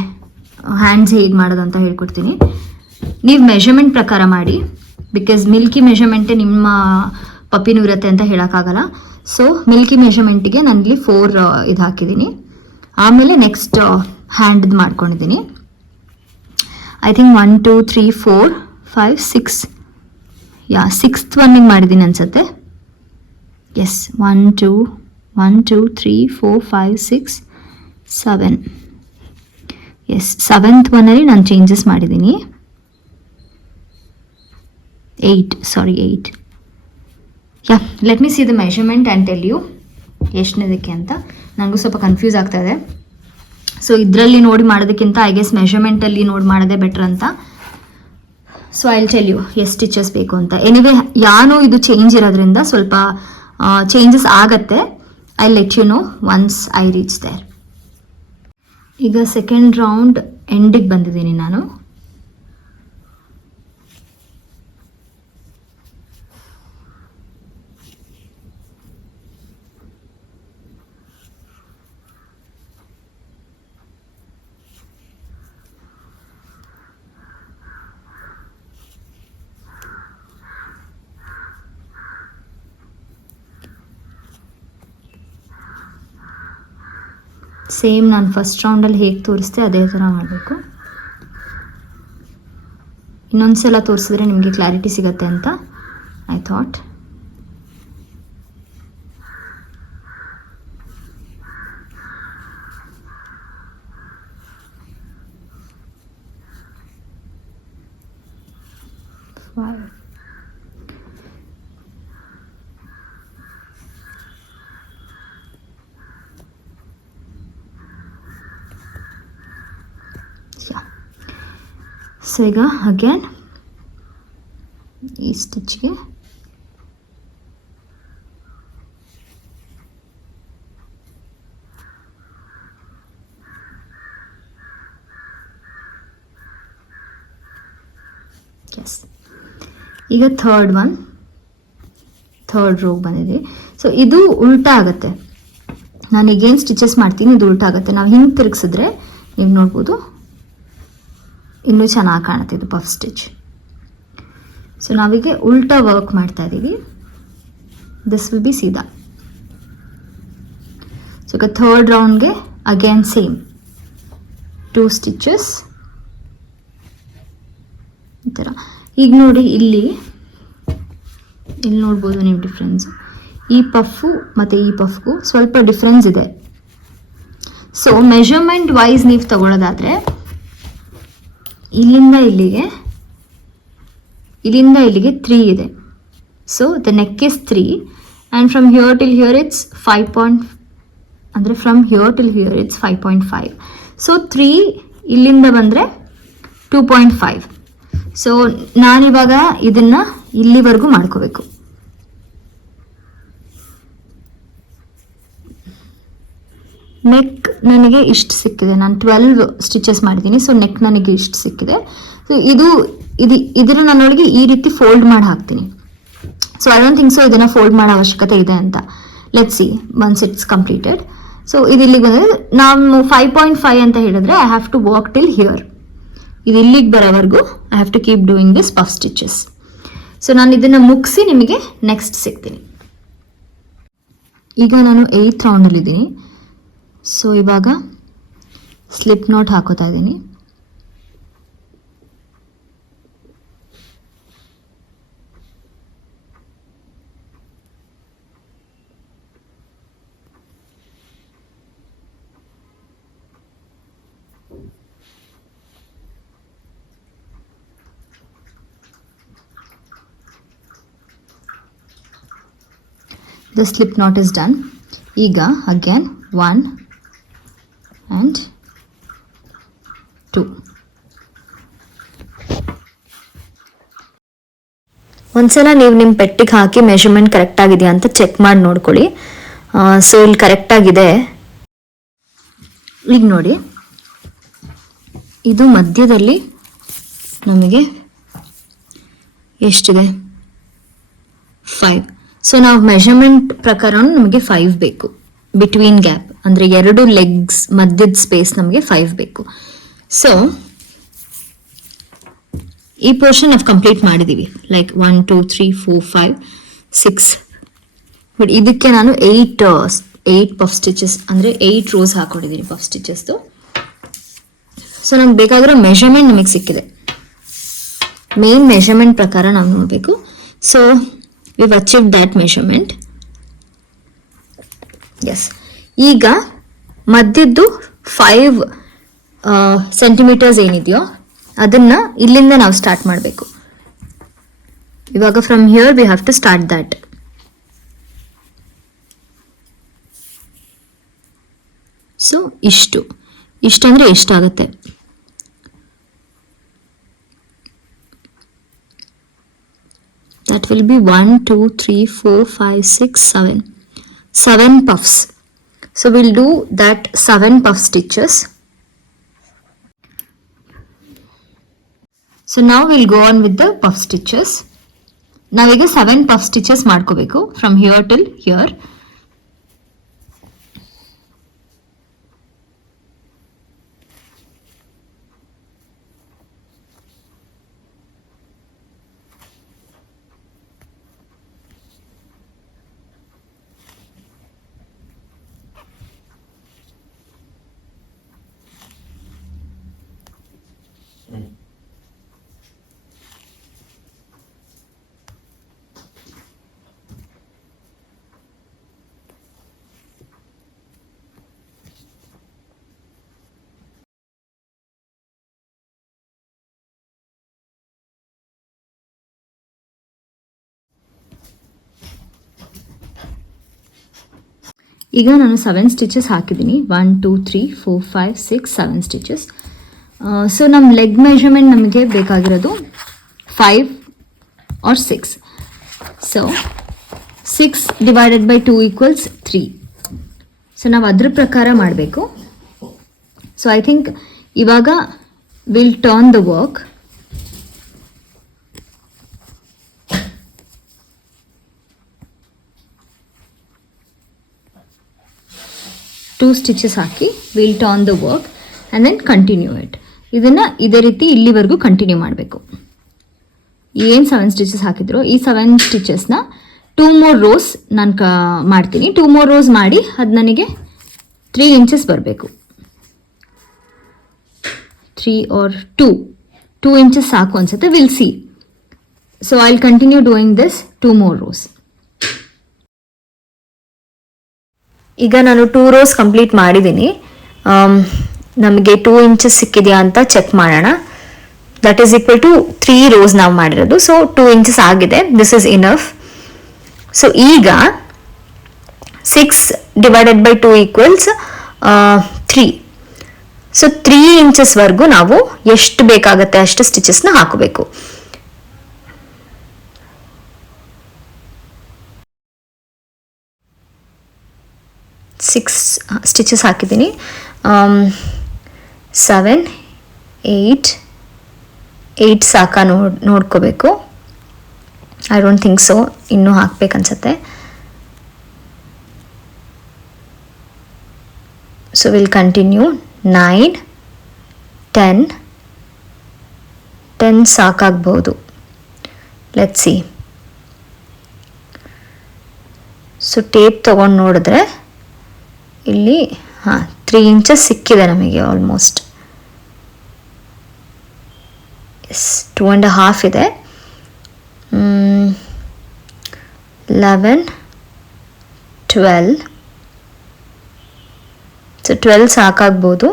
ಹ್ಯಾಂಡ್ಸ್ ಹೇಗೆ ಮಾಡೋದಂತ ಹೇಳ್ಕೊಡ್ತೀನಿ. ನೀವು ಮೆಷರ್ಮೆಂಟ್ ಪ್ರಕಾರ ಮಾಡಿ, ಬಿಕಾಸ್ ಮಿಲ್ಕಿ ಮೆಷರ್ಮೆಂಟೇ ನಿಮ್ಮ ಪಪ್ಪಿನೂ ಇರುತ್ತೆ ಅಂತ ಹೇಳೋಕ್ಕಾಗಲ್ಲ. ಸೊ ಮಿಲ್ಕಿ ಮೆಷರ್ಮೆಂಟಿಗೆ ನಾನಿಲ್ಲಿ 4 ಇದು ಹಾಕಿದ್ದೀನಿ. ಆಮೇಲೆ ನೆಕ್ಸ್ಟ್ ಹ್ಯಾಂಡ್ದು ಮಾಡ್ಕೊಂಡಿದ್ದೀನಿ. ಐ ಥಿಂಕ್ 1 2 3 4 5 6 6th ಒನ್ನಿಗೆ ಮಾಡಿದ್ದೀನಿ ಅನ್ಸುತ್ತೆ. ಎಸ್ 1 2 3 4 5 6 7. ಎಸ್ 7th ಒನ್ನಲ್ಲಿ ನಾನು ಚೇಂಜಸ್ ಮಾಡಿದ್ದೀನಿ. 8. Let me see the measurement and tell you ಎಷ್ಟನೇದಕ್ಕೆ ಅಂತ. ನನಗೂ ಸ್ವಲ್ಪ ಕನ್ಫ್ಯೂಸ್ ಆಗ್ತಾ ಇದೆ. ಸೊ ಇದರಲ್ಲಿ ನೋಡಿ ಮಾಡೋದಕ್ಕಿಂತ ಐ ಗೆಸ್ ಮೆಷರ್ಮೆಂಟಲ್ಲಿ ನೋಡಿ ಮಾಡೋದೇ ಬೆಟ್ರ್ ಅಂತ. So I will tell you ಎಷ್ಟು ಸ್ಟಿಚಸ್ ಬೇಕು ಅಂತ. ಎನಿವೇ ಯಾನು ಇದು ಚೇಂಜ್ ಇರೋದ್ರಿಂದ ಸ್ವಲ್ಪ ಚೇಂಜಸ್ ಆಗತ್ತೆ. I let you know once I reach there. ಈಗ ಸೆಕೆಂಡ್ ರೌಂಡ್ ಎಂಡಿಗೆ ಬಂದಿದ್ದೀನಿ ನಾನು. ಸೇಮ್ ನಾನು ಫಸ್ಟ್ ರೌಂಡಲ್ಲಿ ಹೇಗೆ ತೋರಿಸ್ದೆ ಅದೇ ಥರ ಮಾಡಬೇಕು. ಇನ್ನೊಂದು ಸಲ ತೋರಿಸಿದ್ರೆ ನಿಮಗೆ ಕ್ಲಾರಿಟಿ ಸಿಗುತ್ತೆ ಅಂತ ಐ ಥಾಟ್. ಸೊ ಈಗ ಅಗೇನ್ ಈ ಸ್ಟಿಚ್ಗೆ ಎಸ್, ಈಗ ಥರ್ಡ್ ರೋ ಬಂದಿದೆ. ಸೊ ಇದು ಉಲ್ಟಾ ಆಗುತ್ತೆ. ನಾನು ಈಗೇನು ಸ್ಟಿಚಸ್ ಮಾಡ್ತೀನಿ ಇದು ಉಲ್ಟಾ ಆಗುತ್ತೆ. ನಾವು ಹಿಂಗೆ ತಿರುಗಿಸಿದ್ರೆ ನೀವು ನೋಡ್ಬೋದು ಇನ್ನೂ ಚೆನ್ನಾಗಿ ಕಾಣುತ್ತೆ ಇದು ಪಫ್ ಸ್ಟಿಚ್. ಸೊ ನಾವೀಗ ಉಲ್ಟಾ ವರ್ಕ್ ಮಾಡ್ತಾ ಇದ್ದೀವಿ. ದಿಸ್ ವಿಲ್ ಬಿ ಸೀದಾ. ಸೊ ಈಗ ಥರ್ಡ್ ರೌಂಡ್ಗೆ ಅಗೇನ್ ಸೇಮ್ 2 ಸ್ಟಿಚಸ್ ಈ ಥರ. ಈಗ ನೋಡಿ ಇಲ್ಲಿ ನೋಡ್ಬೋದು ನೀವು ಡಿಫ್ರೆನ್ಸ್. ಈ ಪಫು ಮತ್ತು ಈ ಪಫ್ಗೂ ಸ್ವಲ್ಪ ಡಿಫ್ರೆನ್ಸ್ ಇದೆ. ಸೊ ಮೆಷರ್ಮೆಂಟ್ ವೈಸ್ ನೀವು ತಗೊಳ್ಳೋದಾದರೆ ಇಲ್ಲಿಂದ ಇಲ್ಲಿಗೆ 3 ಇದೆ. So the neck is 3 and from here till here it's 5. ಅಂದರೆ from here till here it's 5.5. So 3 ಇಲ್ಲಿಂದ ಬಂದರೆ 2.5. ಸೊ ನಾನಿವಾಗ ಇದನ್ನು ಇಲ್ಲಿವರೆಗೂ ಮಾಡ್ಕೋಬೇಕು. ನೆಕ್ ನನಗೆ ಇಷ್ಟು ಸಿಕ್ಕಿದೆ. ನಾನು 12 ಸ್ಟಿಚಸ್ ಮಾಡಿದ್ದೀನಿ. ಸೊ ನೆಕ್ ನನಗೆ ಇಷ್ಟು ಸಿಕ್ಕಿದೆ. ಸೊ ಇದರ ನನ್ನೊಳಗೆ ಈ ರೀತಿ ಫೋಲ್ಡ್ ಮಾಡಿ ಹಾಕ್ತೀನಿ. So I don't think so ಇದನ್ನು ಫೋಲ್ಡ್ ಮಾಡೋ ಅವಶ್ಯಕತೆ ಇದೆ ಅಂತ. Let's see once it's completed. So ಇದು ಇಲ್ಲಿಗೆ ಬಂದರೆ ನಾವು 5.5 ಅಂತ ಹೇಳಿದ್ರೆ I have to walk till here. ಇದು ಇಲ್ಲಿಗೆ ಬರೋವರೆಗೂ I have to keep doing this puff stitches. So ನಾನು ಇದನ್ನು ಮುಗಿಸಿ ನಿಮಗೆ ನೆಕ್ಸ್ಟ್ ಸಿಗ್ತೀನಿ. ಈಗ ನಾನು 8th ರೌಂಡಲ್ಲಿದ್ದೀನಿ. ಸೊ ಇವಾಗ ಸ್ಲಿಪ್ ನಾಟ್ ಹಾಕೋತಾ ಇದ್ದೀನಿ. The slip knot is done. ಈಗ again 1 and 2. ಒಂದ್ಸಲ ನೀವು ನಿಮ್ಮ ಪೆಟ್ಟಿಗೆ ಹಾಕಿ ಮೆಷರ್ಮೆಂಟ್ ಕರೆಕ್ಟ್ ಆಗಿದೆಯಾ ಅಂತ ಚೆಕ್ ಮಾಡಿ ನೋಡ್ಕೊಳ್ಳಿ. ಸೊ ಇಲ್ಲಿ ಕರೆಕ್ಟ್ ಆಗಿದೆ. ಈಗ ನೋಡಿ ಇದು ಮಧ್ಯದಲ್ಲಿ ನಮಗೆ ಎಷ್ಟಿದೆ 5. ಸೊ ನಾವು ಮೆಷರ್ಮೆಂಟ್ ಪ್ರಕಾರ ನಮಗೆ 5 ಬೇಕು. ಬಿಟ್ವೀನ್ ಗ್ಯಾಪ್ ಅಂದರೆ 2 ಲೆಗ್ಸ್ ಮಧ್ಯದ ಸ್ಪೇಸ್ ನಮಗೆ 5 ಬೇಕು. ಸೊ ಈ ಪೋರ್ಷನ್ ನಾವು ಕಂಪ್ಲೀಟ್ ಮಾಡಿದ್ದೀವಿ. ಲೈಕ್ 1 2 3 4 5 6. ಬಟ್ ಇದಕ್ಕೆ ನಾನು 8 ಪಫ್ ಸ್ಟಿಚಸ್ ಅಂದರೆ 8 ರೋಸ್ ಹಾಕೊಂಡಿದ್ದೀನಿ ಪಫ್ ಸ್ಟಿಚಸ್ದು. ಸೊ ನಮ್ಗೆ ಬೇಕಾಗಿರೋ ಮೆಷರ್ಮೆಂಟ್ ನಮಗೆ ಸಿಕ್ಕಿದೆ. ಮೇನ್ ಮೆಷರ್ಮೆಂಟ್ ಪ್ರಕಾರ ನಾವು ನೋಡಬೇಕು. So we've achieved that measurement. Yes. ಈಗ ಮಧ್ಯದ್ದು 5 ಸೆಂಟಿಮೀಟರ್ಸ್ ಏನಿದೆಯೋ ಅದನ್ನ ಇಲ್ಲಿಂದ ನಾವು ಸ್ಟಾರ್ಟ್ ಮಾಡಬೇಕು. ಇವಾಗ from here we have to start that. So ಇಷ್ಟು ಅಂದರೆ ಎಷ್ಟಾಗುತ್ತೆ? That will be 1 2 3 4 5 6 7 puffs. So we'll do that 7 puff stitches. So now we'll go on with the puff stitches. ನಾವೀಗ 7 puff stitches ಮಾಡ್ಕೋಬೇಕು from here till here. ಈಗ ನಾನು 7 stitches ಹಾಕಿದ್ದೀನಿ. 1 2 3 4 5 6 7 stitches. So ನಮ್ಮ leg measurement ನಮಗೆ ಬೇಕಾಗಿರೋದು 5 or 6. So 6 divided by 2 equals 3. So ನಾವು ಅದ್ರ ಪ್ರಕಾರ ಮಾಡಬೇಕು. ಸೊ ಐ ಥಿಂಕ್ ಇವಾಗ will turn the work. Two stitches ಹಾಕಿ will turn the work and then continue it. ಇದನ್ನು ಇದೇ ರೀತಿ ಇಲ್ಲಿವರೆಗೂ ಕಂಟಿನ್ಯೂ ಮಾಡಬೇಕು. ಏನು 7 ಸ್ಟಿಚಸ್ ಹಾಕಿದ್ರು ಈ 7 ಸ್ಟಿಚಸ್ನ 2 more ರೋಸ್ ನಾನು ಮಾಡ್ತೀನಿ. 2 more ರೋಸ್ ಮಾಡಿ ಅದು ನನಗೆ 3 inches ಬರಬೇಕು. 3 or 2 inches ಸಾಕು ಅನ್ಸುತ್ತೆ. Will see. So I will continue doing this 2 more rose. ಈಗ ನಾನು 2 rows ಕಂಪ್ಲೀಟ್ ಮಾಡಿದ್ದೀನಿ. ನಮಗೆ 2 inches ಸಿಕ್ಕಿದೆಯಾ ಅಂತ ಚೆಕ್ ಮಾಡೋಣ. That is equal to 3 rows ನಾವು ಮಾಡಿರೋದು. ಸೊ 2 inches ಆಗಿದೆ. This is enough. ಸೊ ಈಗ 6 ಡಿವೈಡೆಡ್ ಬೈ 2 ಈಕ್ವಲ್ಸ್ 3. ಸೊ 3 inchesವರೆಗೂ ನಾವು ಎಷ್ಟು ಬೇಕಾಗುತ್ತೆ ಅಷ್ಟು ಸ್ಟಿಚಸ್ನ ಹಾಕಬೇಕು. 6 ಸ್ಟಿಚಸ್ ಹಾಕಿದ್ದೀನಿ. 7 8 ಸಾಕ ನೋಡ್ಕೋಬೇಕು. ಐ ಡೋಂಟ್ ಥಿಂಕ್ ಸೊ, ಇನ್ನೂ ಹಾಕ್ಬೇಕನ್ಸತ್ತೆ. So will continue. 9 10 ಸಾಕಾಗ್ಬೋದು. Let's see. ಸೊ ಟೇಪ್ ತೊಗೊಂಡು ನೋಡಿದ್ರೆ ಇಲ್ಲಿ 3 inches ಸಿಕ್ಕಿದೆ ನಮಗೆ ಆಲ್ಮೋಸ್ಟ್. ಎಸ್ 2.5 ಇದೆ. 11 12. ಸೊ 12 ಸಾಕಾಗ್ಬೋದು.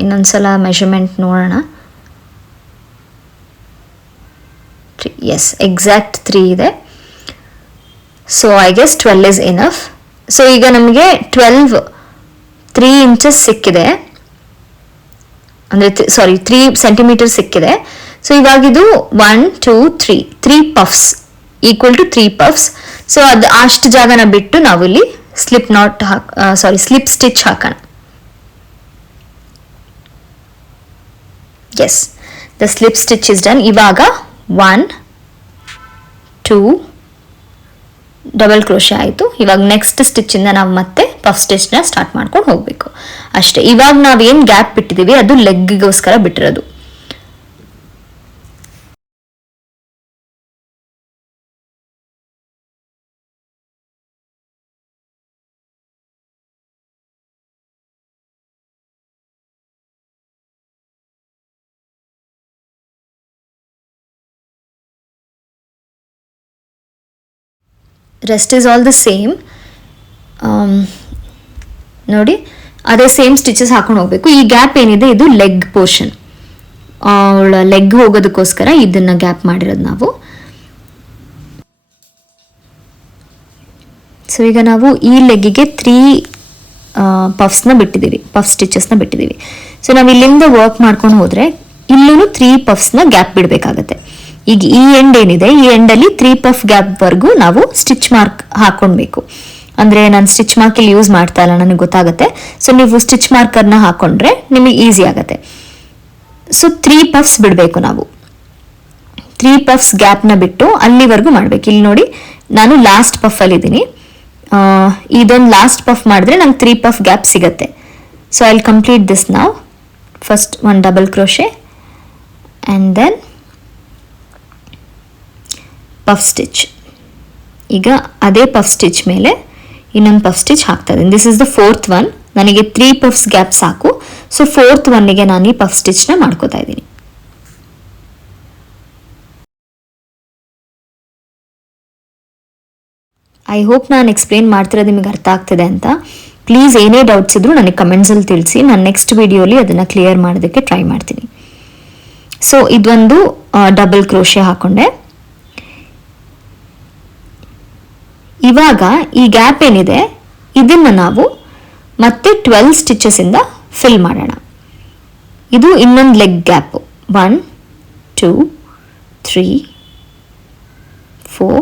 ಇನ್ನೊಂದ್ಸಲ ಮೆಷರ್ಮೆಂಟ್ ನೋಡೋಣ. ಎಸ್ ಎಕ್ಸಾಕ್ಟ್ 3 ಇದೆ. So I guess 12 is enough. So ಈಗ ನಮಗೆ 3 inches ಸಿಕ್ಕಿದೆ, ಅಂದರೆ 3 centimeters ಸಿಕ್ಕಿದೆ. ಸೊ ಇವಾಗಿದು 1 2 3 puffs equal to 3 puffs. So ಅದು ಅಷ್ಟು ಜಾಗನ ಬಿಟ್ಟು ನಾವು ಇಲ್ಲಿ ಸ್ಲಿಪ್ ಸ್ಟಿಚ್ ಹಾಕೋಣ. Yes the slip stitch is done. ಇವಾಗ 1 2 ಡಬಲ್ ಕ್ರೋಶೆ ಆಯಿತು. ಇವಾಗ ನೆಕ್ಸ್ಟ್ ಸ್ಟಿಚ್ಚಿಂದ ನಾವು ಮತ್ತೆ ಪಫ್ ಸ್ಟಿಚ್ನ ಸ್ಟಾರ್ಟ್ ಮಾಡ್ಕೊಂಡು ಹೋಗಬೇಕು ಅಷ್ಟೇ. ಇವಾಗ ನಾವೇನು ಗ್ಯಾಪ್ ಬಿಟ್ಟಿದ್ದೀವಿ ಅದು ಲೆಗ್ಗೋಸ್ಕರ ಬಿಟ್ಟಿರೋದು. Rest is all the same. ನೋಡಿ ಅದೇ ಸೇಮ್ ಸ್ಟಿಚಸ್ ಹಾಕೊಂಡು ಹೋಗ್ಬೇಕು. ಈ ಗ್ಯಾಪ್ ಏನಿದೆ ಇದು ಲೆಗ್ ಪೋರ್ಷನ್, ಅವಳ ಲೆಗ್ ಹೋಗೋದಕ್ಕೋಸ್ಕರ ಇದನ್ನ ಗ್ಯಾಪ್ ಮಾಡಿರೋದು ನಾವು. ಸೊ ಈಗ ನಾವು ಈ ಲೆಗ್ಗಿಗೆ 3 ಪಫ್ಸ್ನ ಬಿಟ್ಟಿದ್ದೀವಿ, ಪಫ್ ಸ್ಟಿಚಸ್ನ ಬಿಟ್ಟಿದ್ದೀವಿ. ಸೊ ನಾವು ಇಲ್ಲಿಂದ ವರ್ಕ್ ಮಾಡ್ಕೊಂಡು ಹೋದರೆ ಇಲ್ಲೂ 3 ಪಫ್ಸ್ನ ಗ್ಯಾಪ್ ಬಿಡಬೇಕಾಗತ್ತೆ. ಈಗ ಈ ಎಂಡ್ ಏನಿದೆ ಈ ಎಂಡಲ್ಲಿ 3 ಪಫ್ ಗ್ಯಾಪ್ವರೆಗೂ ನಾವು ಸ್ಟಿಚ್ ಮಾರ್ಕ್ ಹಾಕ್ಕೊಳ್ಬೇಕು. ಅಂದರೆ ನಾನು ಸ್ಟಿಚ್ ಮಾರ್ಕ್ ಇಲ್ಲಿ ಯೂಸ್ ಮಾಡ್ತಾ ಇಲ್ಲ, ನನಗೆ ಗೊತ್ತಾಗುತ್ತೆ. ಸೊ ನೀವು ಸ್ಟಿಚ್ ಮಾರ್ಕರ್ನ ಹಾಕ್ಕೊಂಡ್ರೆ ನಿಮಗೆ ಈಸಿ ಆಗುತ್ತೆ. ಸೊ 3 ಪಫ್ಸ್ ಬಿಡಬೇಕು ನಾವು. 3 ಪಫ್ಸ್ ಗ್ಯಾಪ್ನ ಬಿಟ್ಟು ಅಲ್ಲಿವರೆಗೂ ಮಾಡಬೇಕು. ಇಲ್ಲಿ ನೋಡಿ ನಾನು ಲಾಸ್ಟ್ ಪಫಲ್ಲಿದ್ದೀನಿ. ಇದೊಂದು ಲಾಸ್ಟ್ ಪಫ್ ಮಾಡಿದ್ರೆ ನಂಗೆ 3 ಪಫ್ ಗ್ಯಾಪ್ ಸಿಗುತ್ತೆ. So I will complete this now. First 1 double crochet and then puff stitch. ಈಗ ಅದೇ ಪಫ್ ಸ್ಟಿಚ್ ಮೇಲೆ ಇನ್ನೊಂದು ಪಫ್ ಸ್ಟಿಚ್ ಹಾಕ್ತಾ ಇದ್ದೀನಿ. This is the 4th one. ನನಗೆ 3 ಪಫ್ಸ್ ಗ್ಯಾಪ್ ಸಾಕು. ಸೊ 4th ಒನ್ನಿಗೆ ನಾನು ಈ ಪಫ್ ಸ್ಟಿಚ್ನ ಮಾಡ್ಕೋತಾ ಇದ್ದೀನಿ. ಐ ಹೋಪ್ ನಾನು ಎಕ್ಸ್ಪ್ಲೇನ್ ಮಾಡ್ತಿರೋದು ನಿಮಗೆ ಅರ್ಥ ಆಗ್ತಿದೆ ಅಂತ. ಪ್ಲೀಸ್ ಏನೇ ಡೌಟ್ಸ್ ಇದ್ರೂ ನನಗೆ ಕಮೆಂಟ್ಸಲ್ಲಿ ತಿಳಿಸಿ, ನಾನು ನೆಕ್ಸ್ಟ್ ವಿಡಿಯೋಲಿ ಅದನ್ನು ಕ್ಲಿಯರ್ ಮಾಡೋದಕ್ಕೆ ಟ್ರೈ ಮಾಡ್ತೀನಿ. ಸೊ ಇದೊಂದು ಡಬಲ್ ಕ್ರೋಶೆ ಹಾಕೊಂಡೆ. ಇವಾಗ ಈ ಗ್ಯಾಪ್ ಏನಿದೆ ಇದನ್ನು ನಾವು ಮತ್ತೆ 12 ಸ್ಟಿಚಸ್ಸಿಂದ ಫಿಲ್ ಮಾಡೋಣ. ಇದು ಇನ್ನೊಂದು ಲೆಗ್ ಗ್ಯಾಪು. 1 2 3 4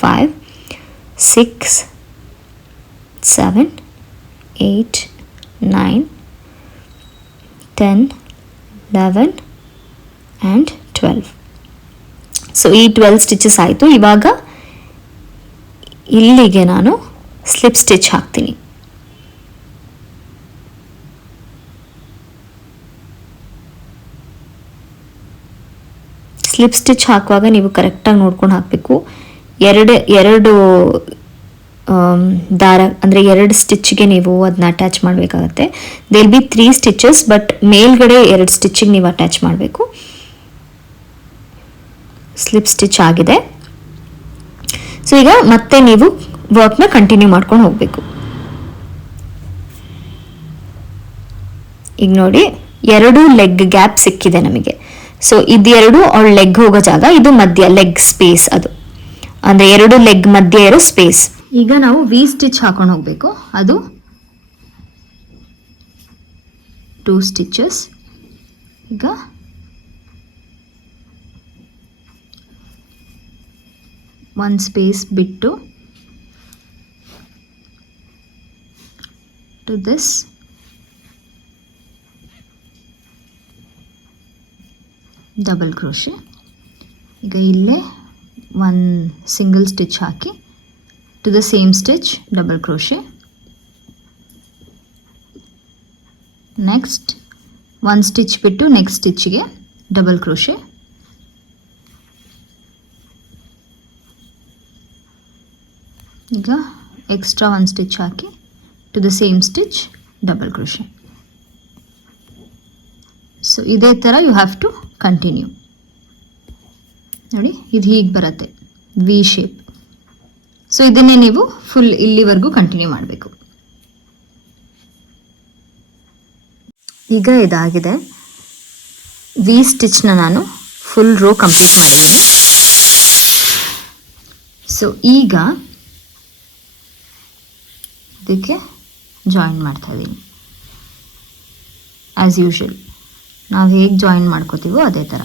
5 6 7 8 9 10 11 and 12. ಸೊ ಈ 12 ಸ್ಟಿಚಸ್ ಆಯಿತು. ಇವಾಗ ಇಲ್ಲಿಗೆ ನಾನು ಸ್ಲಿಪ್ ಸ್ಟಿಚ್ ಹಾಕ್ತೀನಿ. ಸ್ಲಿಪ್ ಸ್ಟಿಚ್ ಹಾಕುವಾಗ ನೀವು ಕರೆಕ್ಟಾಗಿ ನೋಡ್ಕೊಂಡು ಹಾಕಬೇಕು. ಎರಡು ದಾರ ಅಂದರೆ 2 ಸ್ಟಿಚ್ಗೆ ನೀವು ಅದನ್ನ ಅಟ್ಯಾಚ್ ಮಾಡಬೇಕಾಗತ್ತೆ. ದೇಲ್ ಬಿ 3 ಸ್ಟಿಚಸ್, ಬಟ್ ಮೇಲ್ಗಡೆ 2 ಸ್ಟಿಚ್ಗೆ ನೀವು ಅಟ್ಯಾಚ್ ಮಾಡಬೇಕು. ಸ್ಲಿಪ್ ಸ್ಟಿಚ್ ಆಗಿದೆ. ಸೊ ಈಗ ಮತ್ತೆ ನೀವು ವರ್ಕ್ನ ಕಂಟಿನ್ಯೂ ಮಾಡ್ಕೊಂಡು ಹೋಗಬೇಕು. ಈಗ ನೋಡಿ 2 ಲೆಗ್ ಗ್ಯಾಪ್ ಸಿಕ್ಕಿದೆ ನಮಗೆ. ಸೊ ಇದೆರಡು ಅವಳ ಲೆಗ್ ಹೋಗೋ ಜಾಗ, ಇದು ಮಧ್ಯ ಲೆಗ್ ಸ್ಪೇಸ್, ಅದು ಅಂದರೆ 2 ಲೆಗ್ ಮಧ್ಯ ಇರೋ ಸ್ಪೇಸ್. ಈಗ ನಾವು ವಿ ಸ್ಟಿಚ್ ಹಾಕೊಂಡು ಹೋಗಬೇಕು. ಅದು 2 ಸ್ಟಿಚಸ್. ಈಗ ಒಂದು ಸ್ಪೇಸ್ ಬಿಟ್ಟು ಟು ದಿಸ್ ಡಬಲ್ ಕ್ರೋಶೆ. ಈಗ ಇಲ್ಲೇ 1 ಸಿಂಗಲ್ ಸ್ಟಿಚ್ ಹಾಕಿ to the same stitch double crochet. Next 1 stitch ಬಿಟ್ಟು ನೆಕ್ಸ್ಟ್ ಸ್ಟಿಚ್ಗೆ ಡಬಲ್ ಕ್ರೋಶೆ. ಈಗ ಎಕ್ಸ್ಟ್ರಾ 1 ಸ್ಟಿಚ್ ಹಾಕಿ to the same stitch double crochet. So ಇದೇ ಥರ ಯು ಹ್ಯಾವ್ ಟು ಕಂಟಿನ್ಯೂ. ನೋಡಿ ಇದು ಹೀಗೆ ಬರುತ್ತೆ, ವಿ ಶೇಪ್. ಸೊ ಇದನ್ನೇ ನೀವು ಫುಲ್ ಇಲ್ಲಿವರೆಗೂ ಕಂಟಿನ್ಯೂ ಮಾಡಬೇಕು. ಈಗ ಇದಾಗಿದೆ. ವಿ ಸ್ಟಿಚ್ನ ನಾನು ಫುಲ್ ರೋ ಕಂಪ್ಲೀಟ್ ಮಾಡಿದ್ದೀನಿ. ಸೊ ಈಗ ಇದಕ್ಕೆ ಜಾಯಿನ್ ಮಾಡ್ತಾ ಇದ್ದೀನಿ. ಆ್ಯಸ್ ಯೂಶುವಲ್ ನಾವು ಹೇಗೆ ಜಾಯಿನ್ ಮಾಡ್ಕೋತೀವೋ ಅದೇ ಥರ.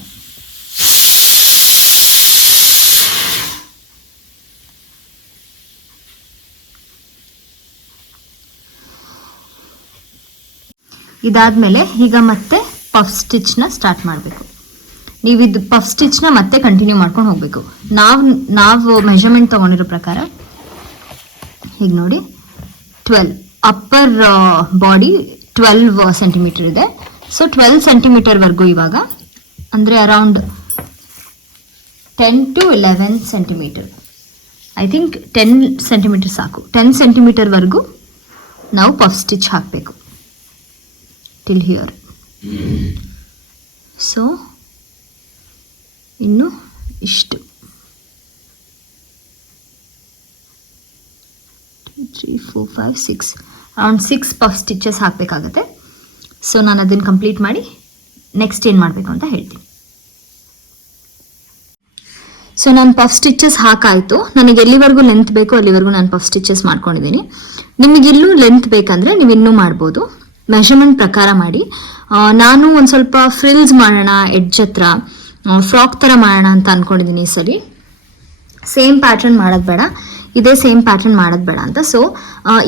ಇದಾದಮೇಲೆ ಈಗ ಮತ್ತೆ ಪಫ್ ಸ್ಟಿಚ್ನ ಸ್ಟಾರ್ಟ್ ಮಾಡಬೇಕು. ನೀವು ಇದು ಪಫ್ ಸ್ಟಿಚ್ನ ಮತ್ತೆ ಕಂಟಿನ್ಯೂ ಮಾಡ್ಕೊಂಡು ಹೋಗಬೇಕು. ನಾವು ಮೆಷರ್ಮೆಂಟ್ ತೊಗೊಂಡಿರೋ ಪ್ರಕಾರ ಹೀಗೆ ನೋಡಿ 12 ಅಪ್ಪರ್ ಬಾಡಿ 12 ಸೆಂಟಿಮೀಟರ್ ಇದೆ. ಸೊ 12 ಸೆಂಟಿಮೀಟರ್ವರೆಗೂ ಇವಾಗ ಅಂದರೆ around 10 to 11 centimetre, I think 10 centimetre ಸಾಕು. 10 ಸೆಂಟಿಮೀಟರ್ವರೆಗೂ ನಾವು ಪಫ್ ಸ್ಟಿಚ್ ಹಾಕಬೇಕು ಟಿಲ್ ಹಿಯರ್. ಸೊ ಇನ್ನು ಇಷ್ಟು 3 4 5 6 ಅರೌಂಡ್ 6 ಪಫ್ ಸ್ಟಿಚಸ್ ಹಾಕಬೇಕಾಗತ್ತೆ. ಸೊ ನಾನು ಅದನ್ನು ಕಂಪ್ಲೀಟ್ ಮಾಡಿ ನೆಕ್ಸ್ಟ್ ಏನು ಮಾಡಬೇಕು ಅಂತ ಹೇಳ್ತೀನಿ. ಸೊ ನಾನು ಪಫ್ ಸ್ಟಿಚಸ್ ಹಾಕಾಯಿತು. ನನಗೆ ಎಲ್ಲಿವರೆಗೂ ಲೆಂತ್ ಬೇಕೋ ಅಲ್ಲಿವರೆಗೂ ನಾನು ಪಫ್ ಸ್ಟಿಚಸ್ ಮಾಡ್ಕೊಂಡಿದ್ದೀನಿ. ನಿಮಗಿಲ್ಲೂ ಲೆಂತ್ ಬೇಕಂದರೆ ನೀವು ಇನ್ನೂ ಮಾಡ್ಬೋದು, ಮೆಷರ್ಮೆಂಟ್ ಪ್ರಕಾರ ಮಾಡಿ. ನಾನು ಒಂದು ಸ್ವಲ್ಪ ಫ್ರಿಲ್ಸ್ ಮಾಡೋಣ, ಎಡ್ಜ್ ಹತ್ರ ಫ್ರಾಕ್ ಥರ ಮಾಡೋಣ ಅಂತ ಅಂದ್ಕೊಂಡಿದ್ದೀನಿ ಈ ಸರಿ. ಸೇಮ್ ಪ್ಯಾಟ್ರನ್ ಮಾಡೋದು ಬೇಡ, ಇದೇ ಸೇಮ್ ಪ್ಯಾಟ್ರನ್ ಮಾಡೋದು ಬೇಡ ಅಂತ. ಸೊ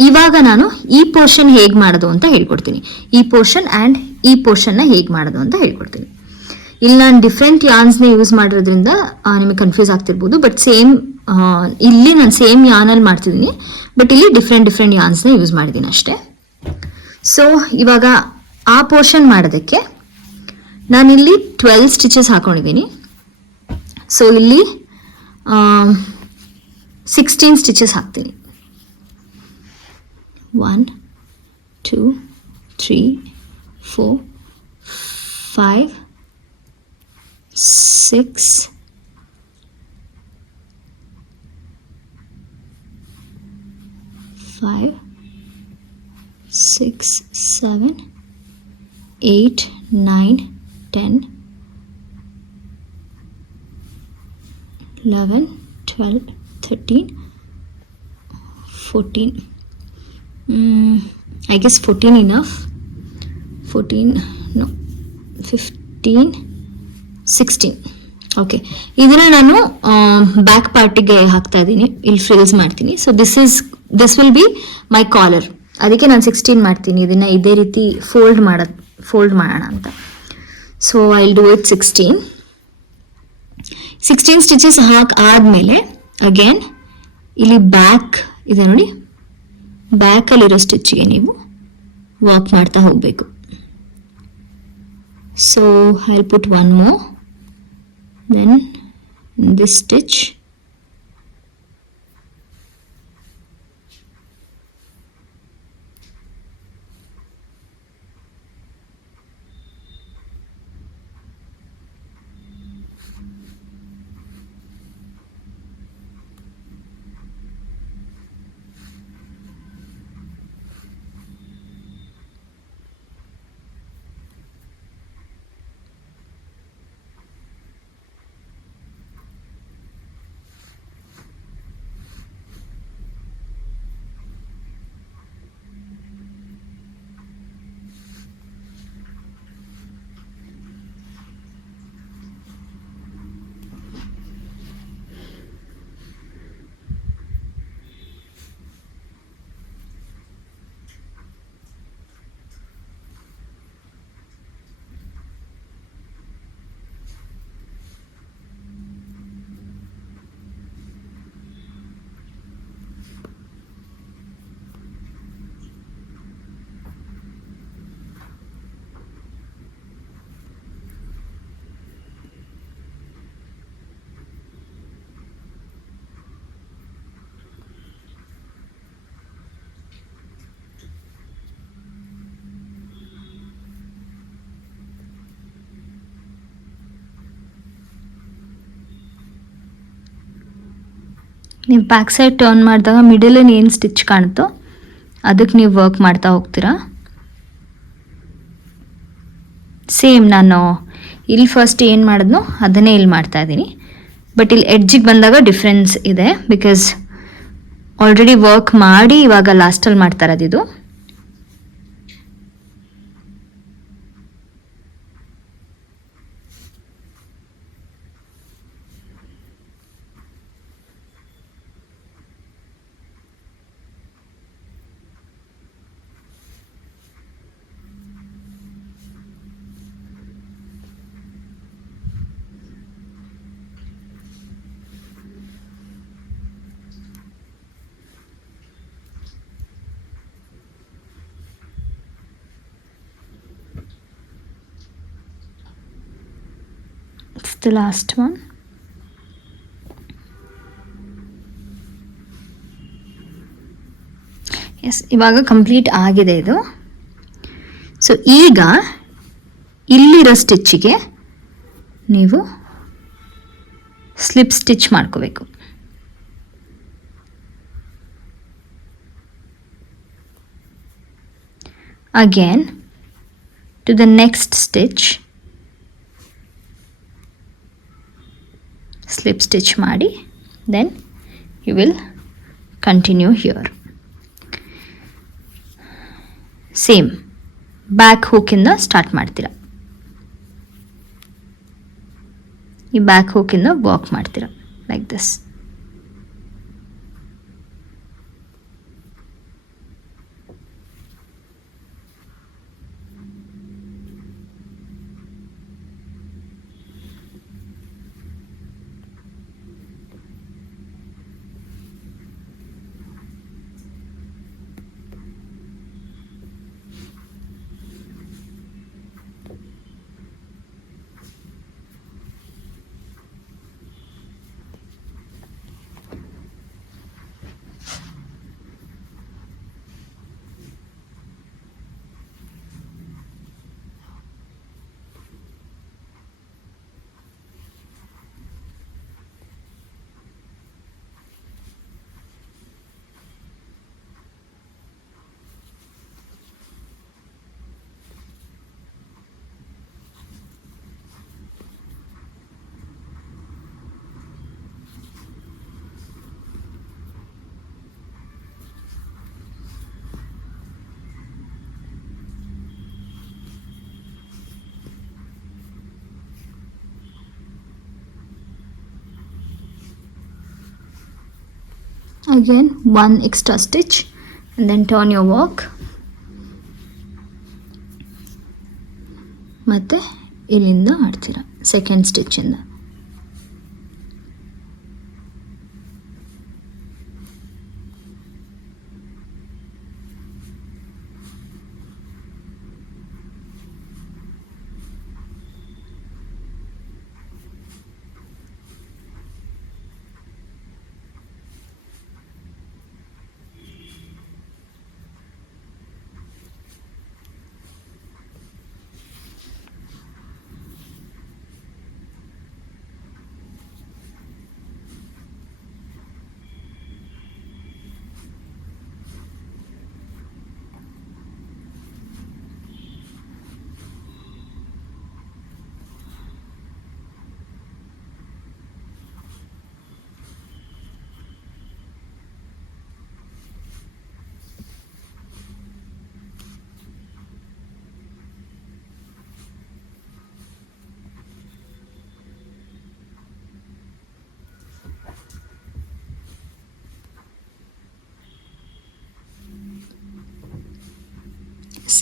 ಇವಾಗ ನಾನು ಈ ಪೋರ್ಷನ್ ಹೇಗೆ ಮಾಡೋದು ಅಂತ ಹೇಳ್ಕೊಡ್ತೀನಿ. ಈ ಪೋರ್ಷನ್ ಆ್ಯಂಡ್ ಈ ಪೋರ್ಷನ್ನ ಹೇಗೆ ಮಾಡೋದು ಅಂತ ಹೇಳ್ಕೊಡ್ತೀನಿ. ಇಲ್ಲಿ ನಾನು ಡಿಫ್ರೆಂಟ್ ಯಾನ್ಸ್ನ ಯೂಸ್ ಮಾಡಿರೋದ್ರಿಂದ ನಿಮಗೆ ಕನ್ಫ್ಯೂಸ್ ಆಗ್ತಿರ್ಬೋದು. ಬಟ್ ಸೇಮ್ ಇಲ್ಲಿ ನಾನು ಸೇಮ್ ಯಾನಲ್ಲಿ ಮಾಡ್ತಿದ್ದೀನಿ, ಬಟ್ ಇಲ್ಲಿ ಡಿಫ್ರೆಂಟ್ ಯಾನ್ಸ್ನ ಯೂಸ್ ಮಾಡಿದ್ದೀನಿ ಅಷ್ಟೇ. ಸೊ ಇವಾಗ ಆ ಪೋರ್ಷನ್ ಮಾಡೋದಕ್ಕೆ ನಾನಿಲ್ಲಿ 12 ಸ್ಟಿಚಸ್ ಹಾಕೊಂಡಿದ್ದೀನಿ. ಸೊ ಇಲ್ಲಿ 16 ಸ್ಟಿಚಸ್ ಹಾಕ್ತೀನಿ. 1 2 3 4, 5, 6, 5, 6, 7, 8, 9, 10, 11, 12, 13, 14. I guess 14 enough. 14, no, 15, 16. Okay, ಇದನ್ನು ನಾನು ಬ್ಯಾಕ್ ಪಾರ್ಟಿಗೆ ಹಾಕ್ತಾ ಇದ್ದೀನಿ, ಇಲ್ಲಿ ಫ್ರಿಲ್ಸ್ ಮಾಡ್ತೀನಿ. So this will be my collar. ಅದಕ್ಕೆ ನಾನು 16 ಮಾಡ್ತೀನಿ, ಇದನ್ನು ಇದೇ ರೀತಿ ಫೋಲ್ಡ್ ಮಾಡೋಣ ಅಂತ. So I will do it 16 stitches ಆದಮೇಲೆ ಅಗೇನ್ ಇಲ್ಲಿ ಬ್ಯಾಕ್ ಇದೆ ನೋಡಿ, ಬ್ಯಾಕಲ್ಲಿರೋ ಸ್ಟಿಚ್ಗೆ ನೀವು ವಾಕ್ ಮಾಡ್ತಾ ಹೋಗಬೇಕು. So I will put one more, then this stitch, ನೀವು ಬ್ಯಾಕ್ ಸೈಡ್ ಟರ್ನ್ ಮಾಡಿದಾಗ ಮಿಡಲಲ್ಲಿ ಏನು ಸ್ಟಿಚ್ ಕಾಣುತ್ತೋ ಅದಕ್ಕೆ ನೀವು ವರ್ಕ್ ಮಾಡ್ತಾ ಹೋಗ್ತೀರಾ. ಸೇಮ್ ನಾನು ಇಲ್ಲಿ ಫಸ್ಟ್ ಏನು ಮಾಡಿದ್ನೋ ಅದನ್ನೇ ಇಲ್ಲಿ ಮಾಡ್ತಾ ಇದ್ದೀನಿ. ಬಟ್ ಇಲ್ಲಿ ಎಡ್ಜಿಗೆ ಬಂದಾಗ ಡಿಫ್ರೆನ್ಸ್ ಇದೆ, ಬಿಕಾಸ್ ಆಲ್ರೆಡಿ ವರ್ಕ್ ಮಾಡಿ ಇವಾಗ ಲಾಸ್ಟಲ್ಲಿ ಮಾಡ್ತಾ ಇರೋದಿದು. It's the last one. Yes, ಇವಾಗ ಕಂಪ್ಲೀಟ್ ಆಗಿದೆ ಇದು. ಸೊ ಈಗ ಇಲ್ಲಿರೋ ಸ್ಟಿಚ್ಚಿಗೆ ನೀವು ಸ್ಲಿಪ್ ಸ್ಟಿಚ್ ಮಾಡ್ಕೋಬೇಕು. Again to the next stitch slip stitch ಮಾಡಿ, then you will continue here. Same back ಹೂಕಿಂದ ಸ್ಟಾರ್ಟ್ ಮಾಡ್ತೀರಾ, ಈ ಬ್ಯಾಕ್ ಹೂಕಿಂದ ವಾಕ್ ಮಾಡ್ತೀರಾ like this. again one extra stitch and then turn your work. ಮತ್ತೆ ಇಲ್ಲಿಂದ ಮಾಡ್ತೀರಾ ಸೆಕೆಂಡ್ ಸ್ಟಿಚ್ಚಿಂದ.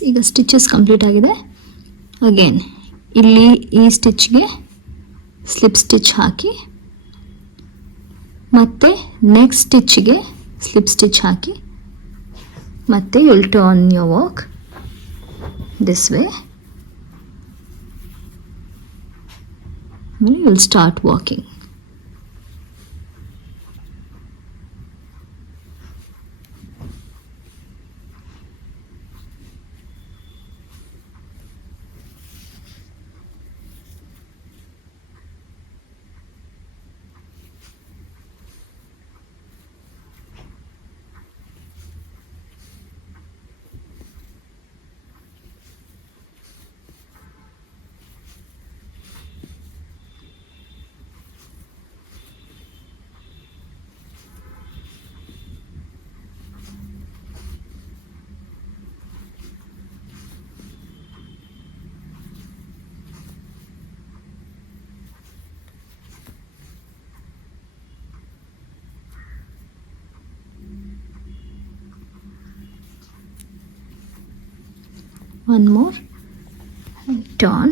ಈಗ ಸ್ಟಿಚಸ್ ಕಂಪ್ಲೀಟ್ ಆಗಿದೆ. ಅಗೇನ್ ಇಲ್ಲಿ ಈ ಸ್ಟಿಚ್ಗೆ ಸ್ಲಿಪ್ ಸ್ಟಿಚ್ ಹಾಕಿ ಮತ್ತೆ ನೆಕ್ಸ್ಟ್ ಸ್ಟಿಚ್ಗೆ ಸ್ಲಿಪ್ ಸ್ಟಿಚ್ ಹಾಕಿ ಮತ್ತೆ you will turn your work this way. You will start walking. One more turn.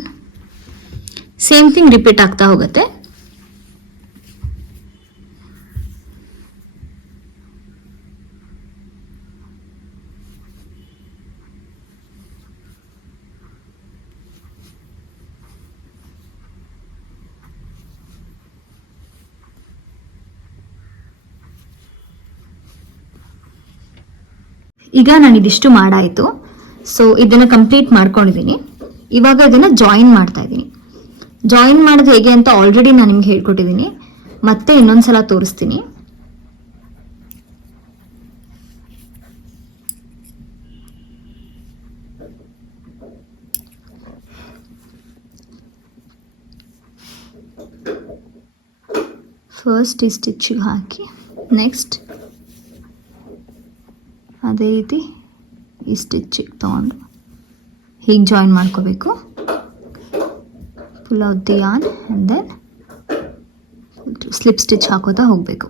Same thing repeat ಆಗ್ತಾ ಹೋಗುತ್ತೆ. ಈಗ ನಾನು ಇದಿಷ್ಟು ಮಾಡಾಯಿತು. ಸೊ ಇದನ್ನು ಕಂಪ್ಲೀಟ್ ಮಾಡ್ಕೊಂಡಿದ್ದೀನಿ. ಇವಾಗ ಇದನ್ನು ಜಾಯಿನ್ ಮಾಡ್ತಾ ಇದ್ದೀನಿ. ಜಾಯಿನ್ ಮಾಡೋದು ಹೇಗೆ ಅಂತ ಆಲ್ರೆಡಿ ನಾನು ನಿಮ್ಗೆ ಹೇಳ್ಕೊಟ್ಟಿದ್ದೀನಿ. ಮತ್ತೆ ಇನ್ನೊಂದ್ಸಲ ತೋರಿಸ್ತೀನಿ. ಫಸ್ಟ್ ಈ ಸ್ಟಿಚ್ಗೆ ಹಾಕಿ ನೆಕ್ಸ್ಟ್ ಅದೇ ರೀತಿ ಈ ಸ್ಟಿಚ್ಚಿಗೆ ತೊಗೊಂಡು ಹೀಗೆ ಜಾಯಿನ್ ಮಾಡ್ಕೋಬೇಕು. Pull out the yarn and then slip stitch ಹಾಕೋತಾ ಹೋಗಬೇಕು.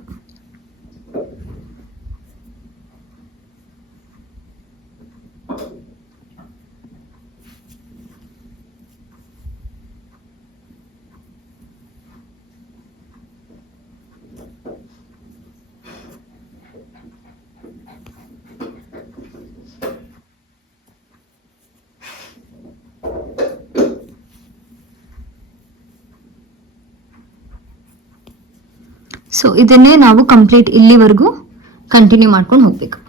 ಸೊ ಇದನ್ನೇ ನಾವು ಕಂಪ್ಲೀಟ್ ಇಲ್ಲಿವರೆಗೂ ಕಂಟಿನ್ಯೂ ಮಾಡ್ಕೊಂಡು ಹೋಗಬೇಕು.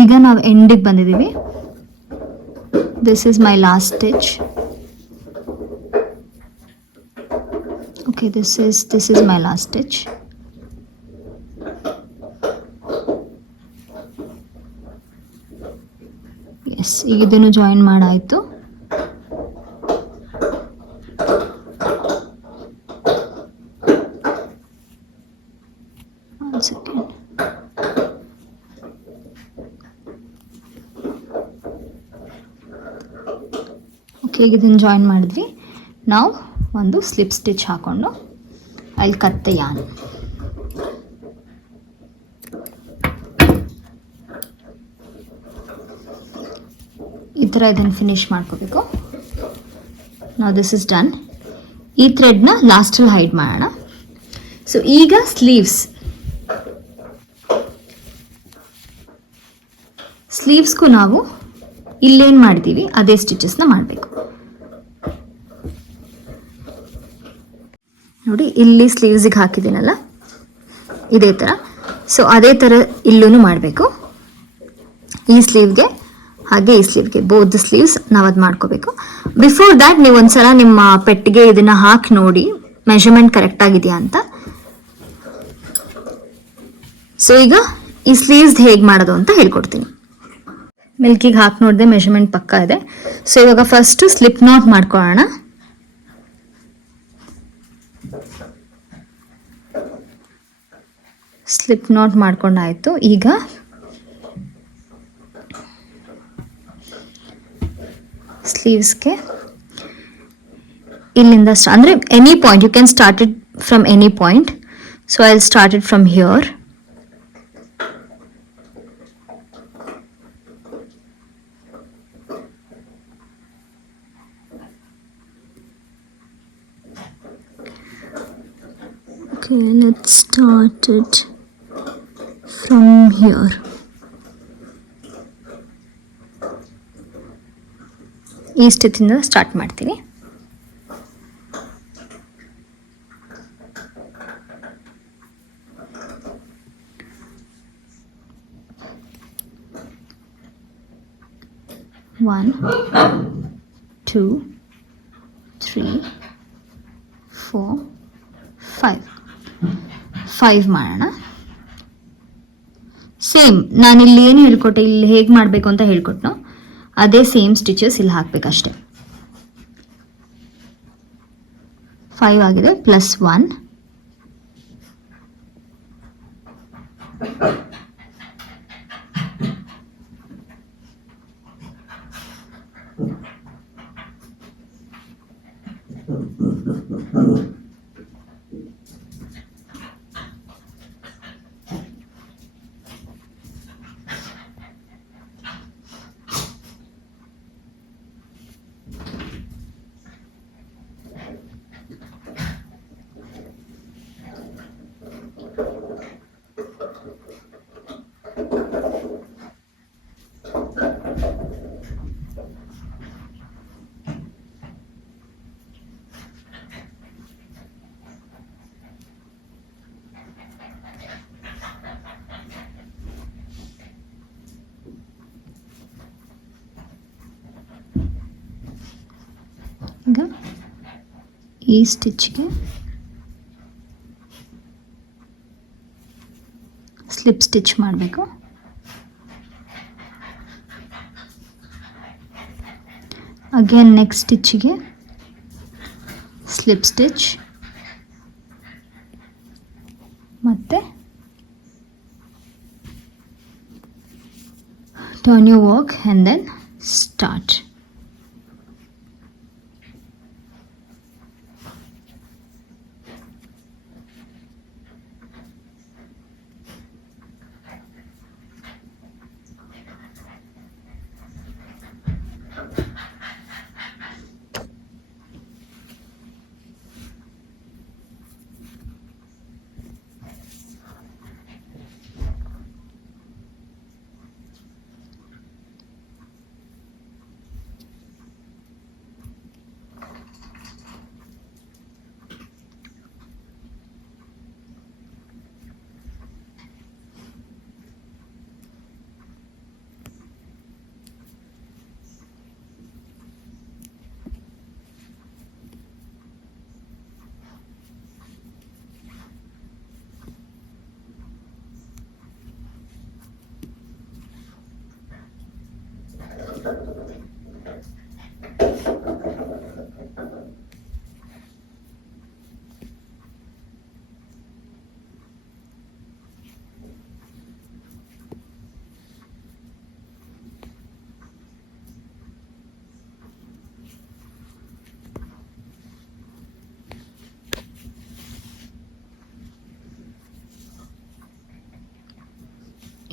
ಈಗ ನಾವು ಎಂಡಿಗೆ ಬಂದಿದ್ದೀವಿ. this is my last stitch. Okay, this is my last stitch. Yes, ಈಗ ಇದನ್ನು ಜಾಯಿನ್ ಮಾಡಾಯಿತು. One second. ಓಕೆ, ಈಗ ಇದನ್ನು ಜಾಯಿನ್ ಮಾಡಿದ್ವಿ. ನಾವು ಒಂದು ಸ್ಲಿಪ್ ಸ್ಟಿಚ್ ಹಾಕೊಂಡು ಅಲ್ಲಿ ಕಟ್ ದ yarn. ಈ ಥರ ಇದನ್ನು ಫಿನಿಶ್ ಮಾಡ್ಕೋಬೇಕು. ನಾವು ದಿಸ್ ಇಸ್ ಡನ್. ಈ ಥ್ರೆಡ್ನ ಲಾಸ್ಟಲ್ಲಿ ಹೈಡ್ ಮಾಡೋಣ. ಸೊ ಈಗ ಸ್ಲೀವ್ಸ್ಗೂ ನಾವು ಇಲ್ಲೇನು ಮಾಡಿದ್ದೀವಿ ಅದೇ ಸ್ಟಿಚಸ್ನ ಮಾಡಬೇಕು. ನೋಡಿ, ಇಲ್ಲಿ ಸ್ಲೀವ್ಸಿಗೆ ಹಾಕಿದ್ದೀನಲ್ಲ ಇದೇ ಥರ. ಸೊ ಅದೇ ಥರ ಇಲ್ಲೂ ಮಾಡಬೇಕು. ಈ ಸ್ಲೀವ್ಗೆ ಹಾಗೆ ಈ ಸ್ಲೀವ್ಗೆ, ಬೋತ್ ಸ್ಲೀವ್ಸ್ ನಾವು ಅದು ಮಾಡ್ಕೋಬೇಕು. ಬಿಫೋರ್ ದ್ಯಾಟ್ ನೀವು ಒಂದ್ಸಲ ನಿಮ್ಮ ಪೆಟ್ಟಿಗೆ ಇದನ್ನು ಹಾಕಿ ನೋಡಿ ಮೆಷರ್ಮೆಂಟ್ ಕರೆಕ್ಟ್ ಆಗಿದೆಯಾ ಅಂತ. ಸೊ ಈಗ ಈ ಸ್ಲೀವ್ಸ್ ಹೇಗೆ ಮಾಡೋದು ಅಂತ ಹೇಳ್ಕೊಡ್ತೀನಿ. ಮಿಲ್ಕಿಗೆ ಹಾಕಿ ನೋಡಿದೆ, ಮೆಷರ್ಮೆಂಟ್ ಪಕ್ಕ ಇದೆ. ಸೊ ಇವಾಗ ಫಸ್ಟು ಸ್ಲಿಪ್ ನಾಟ್ ಮಾಡ್ಕೊಳ್ಳೋಣ. ಸ್ಲಿಪ್ ನಾಟ್ ಮಾಡ್ಕೊಂಡಾಯಿತು. ಈಗ ಸ್ಲೀವ್ಸ್ಗೆ ಇಲ್ಲಿಂದ ಅಂದರೆ any point, you can start it from any point. So I will start it from here. Okay, let's start it from here. ಈ ಸ್ಟಿಚಿಂದ ಸ್ಟಾರ್ಟ್ ಮಾಡ್ತೀನಿ. One, 2, 3, 4, 5 ಮಾಡೋಣ. ಸೇಮ್ ನಾನಿಲ್ಲಿ ಏನು ಹೇಳ್ಕೊಟ್ಟೆ, ಇಲ್ಲಿ ಹೇಗೆ ಮಾಡಬೇಕು ಅಂತ ಹೇಳ್ಕೊಟ್ನೋ ಅದೇ ಸೇಮ್ ಸ್ಟಿಚಸ್ ಇಲ್ಲಿ ಹಾಕಬೇಕಷ್ಟೆ. 5 ಆಗಿದೆ, ಪ್ಲಸ್ 1. ಈಗ ಈ ಸ್ಟಿಚ್ಗೆ ಸ್ಲಿಪ್ ಸ್ಟಿಚ್ ಮಾಡಬೇಕು. ಅಗೇನ್ ನೆಕ್ಸ್ಟ್ ಸ್ಟಿಚ್ಗೆ ಸ್ಲಿಪ್ ಸ್ಟಿಚ್, ಮತ್ತೆ turn your work and then start.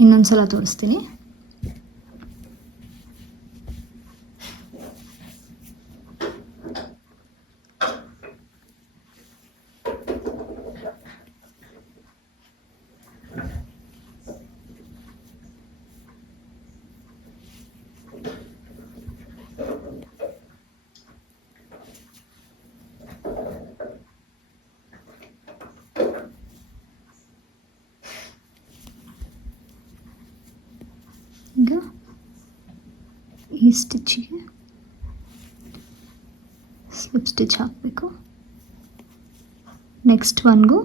ಇನ್ನೊಂದು ಸಲ ತೋರಿಸ್ತೀನಿ. ಈಗ ಈ ಸ್ಟಿಚ್ಚಿಗೆ ಸ್ಲಿಪ್ ಸ್ಟಿಚ್ ಹಾಕಬೇಕು. ನೆಕ್ಸ್ಟ್ ಒನ್ಗೂ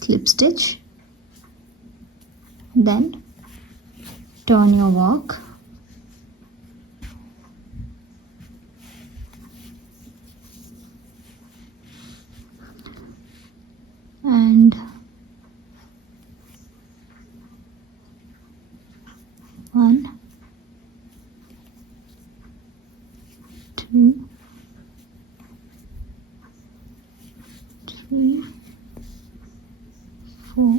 slip stitch, then turn your work and 1, 2, 3, 4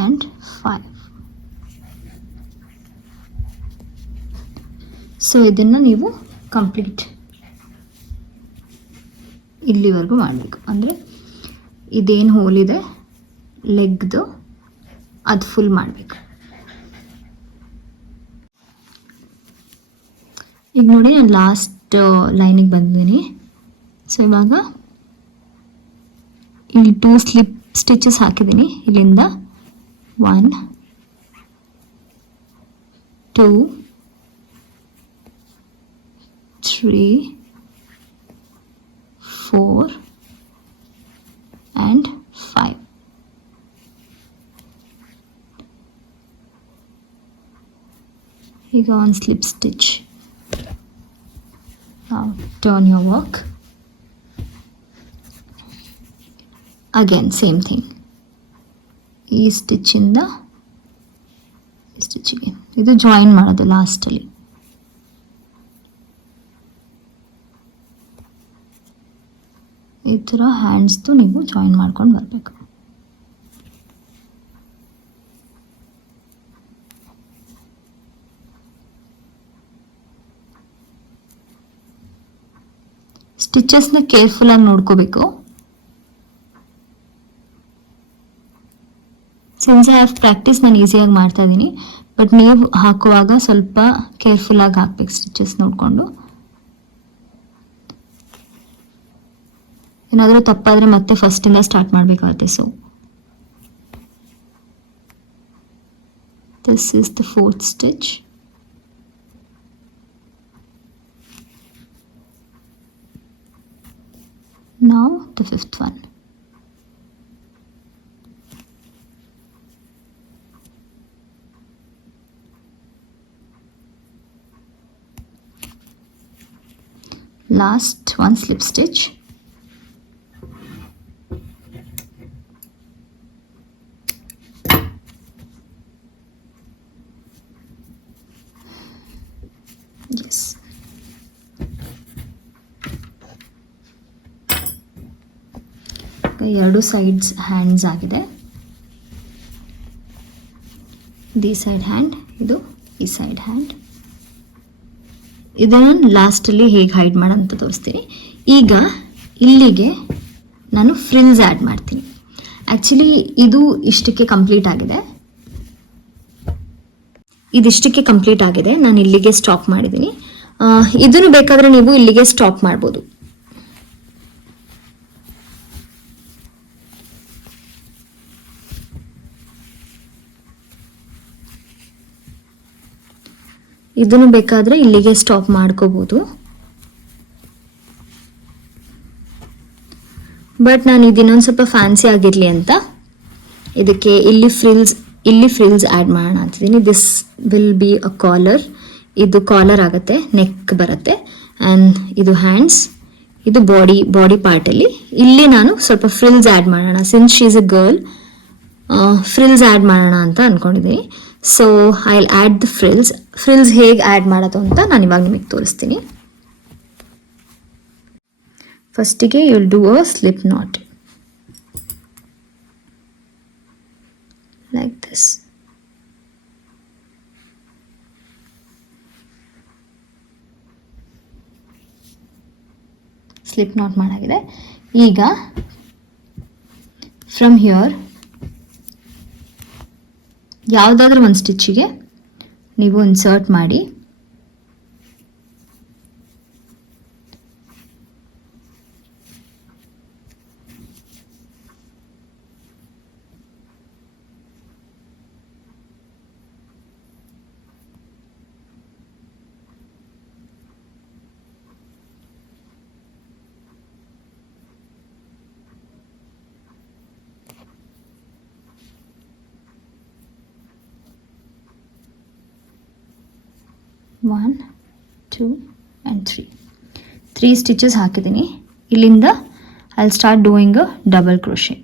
and 5. So ಇದನ್ನು ನೀವು ಕಂಪ್ಲೀಟ್ ಇಲ್ಲಿವರೆಗೂ ಮಾಡಬೇಕು. ಅಂದರೆ ಇದೇನು ಹೋಲಿದೆ ಲೆಗ್ದು ಅದು ಫುಲ್ ಮಾಡಬೇಕು. ಈಗ ನೋಡಿ ನಾನು ಲಾಸ್ಟ್ ಲೈನಿಗೆ ಬಂದಿದ್ದೀನಿ. ಸೊ ಇವಾಗ ಇಲ್ಲಿ 2 ಸ್ಲಿಪ್ ಸ್ಟಿಚಸ್ ಹಾಕಿದ್ದೀನಿ. ಇಲ್ಲಿಂದ 1, 2, 3, 4 and 5. ಈಗ ಒಂದು slip stitch. Now turn your work. Again same thing. ಈ ಸ್ಟಿಚ್ಚಿಂದ ಈ ಸ್ಟಿಚ್ಚಿಗೆ ಇದು ಜಾಯಿನ್ ಮಾಡೋದು ಲಾಸ್ಟಲ್ಲಿ. ಈ ಥರ ಹ್ಯಾಂಡ್ಸ್ದು ನೀವು ಜಾಯಿನ್ ಮಾಡ್ಕೊಂಡು ಬರಬೇಕು. ಸ್ಟಿಚಸ್ನ ಕೇರ್ಫುಲ್ಲಾಗಿ ನೋಡ್ಕೋಬೇಕು. ಸಿನ್ಸ್ ಐ ಹ್ಯಾವ್ ಪ್ರಾಕ್ಟೀಸ್ ನಾನು ಈಸಿಯಾಗಿ ಮಾಡ್ತಾ ಇದ್ದೀನಿ, ಬಟ್ ನೀವು ಹಾಕುವಾಗ ಸ್ವಲ್ಪ ಕೇರ್ಫುಲ್ಲಾಗಿ ಹಾಕ್ಬೇಕು ಸ್ಟಿಚಸ್ ನೋಡಿಕೊಂಡು. ಏನಾದರೂ ತಪ್ಪಾದರೆ ಮತ್ತೆ ಫಸ್ಟಿಂದ ಸ್ಟಾರ್ಟ್ ಮಾಡಬೇಕಾಗುತ್ತೆ. So this is the 4th stitch. Now the 5th one. Last one slip stitch. Yes. ಎರಡು ಸೈಡ್ಸ್ ಹ್ಯಾಂಡ್ಸ್ ಆಗಿದೆ. ದಿ ಸೈಡ್ ಹ್ಯಾಂಡ್, ಇದು ಈ ಸೈಡ್ ಹ್ಯಾಂಡ್. ಇದನ್ನು ಲಾಸ್ಟಲ್ಲಿ ಹೇಗೆ ಹೈಡ್ ಮಾಡೋಂತ ತೋರಿಸ್ತೀನಿ. ಈಗ ಇಲ್ಲಿಗೆ ನಾನು ಫ್ರಿಲ್ಸ್ ಆ್ಯಡ್ ಮಾಡ್ತೀನಿ. ಆ್ಯಕ್ಚುಲಿ ಇದು ಇಷ್ಟಕ್ಕೆ ಕಂಪ್ಲೀಟ್ ಆಗಿದೆ. ಇದಿಷ್ಟಕ್ಕೆ ಕಂಪ್ಲೀಟ್ ಆಗಿದೆ. ನಾನು ಇಲ್ಲಿಗೆ ಸ್ಟಾಪ್ ಮಾಡಿದ್ದೀನಿ. ಇದನ್ನು ಬೇಕಾದರೆ ನೀವು ಇಲ್ಲಿಗೆ ಸ್ಟಾಪ್ ಮಾಡ್ಬೋದು. ಇದನ್ನು ಬೇಕಾದರೆ ಇಲ್ಲಿಗೆ ಸ್ಟಾಪ್ ಮಾಡ್ಕೋಬೋದು. ಬಟ್ ನಾನು ಇದನ್ನೊಂದು ಸ್ವಲ್ಪ ಫ್ಯಾನ್ಸಿ ಆಗಿರಲಿ ಅಂತ ಇದಕ್ಕೆ ಇಲ್ಲಿ ಫ್ರಿಲ್ಸ್ ಆ್ಯಡ್ ಮಾಡೋಣ ಅಂತಿದ್ದೀನಿ. This will be a collar. ಇದು ಕಾಲರ್ ಆಗುತ್ತೆ, ನೆಕ್ ಬರುತ್ತೆ. ಆ್ಯಂಡ್ ಇದು ಹ್ಯಾಂಡ್ಸ್, ಇದು ಬಾಡಿ ಪಾರ್ಟಲ್ಲಿ. ಇಲ್ಲಿ ನಾನು ಸ್ವಲ್ಪ ಫ್ರಿಲ್ಸ್ ಆ್ಯಡ್ ಮಾಡೋಣ. Since she is a girl, frills add ಮಾಡೋಣ ಅಂತ ಅಂದ್ಕೊಂಡಿದ್ದೀನಿ. So I will add the frills ಹೇಗೆ ಆ್ಯಡ್ ಮಾಡೋದು ಅಂತ ನಾನು ಇವಾಗ ನಿಮಗೆ ತೋರಿಸ್ತೀನಿ. ಫಸ್ಟಿಗೆ you will do a slip knot. this. Slip knot ಮಾಡಾಗಿದೆ. ಈಗ ಫ್ರಮ್ ಹಿಯರ್ ಯಾವುದಾದ್ರೂ ಒಂದು ಸ್ಟಿಚ್ಚಿಗೆ ನೀವು ಇನ್ಸರ್ಟ್ ಮಾಡಿ. One, two and three stitches ಹಾಕಿದ್ದೀನಿ. ಇಲ್ಲಿಂದ I will start doing a double crochet.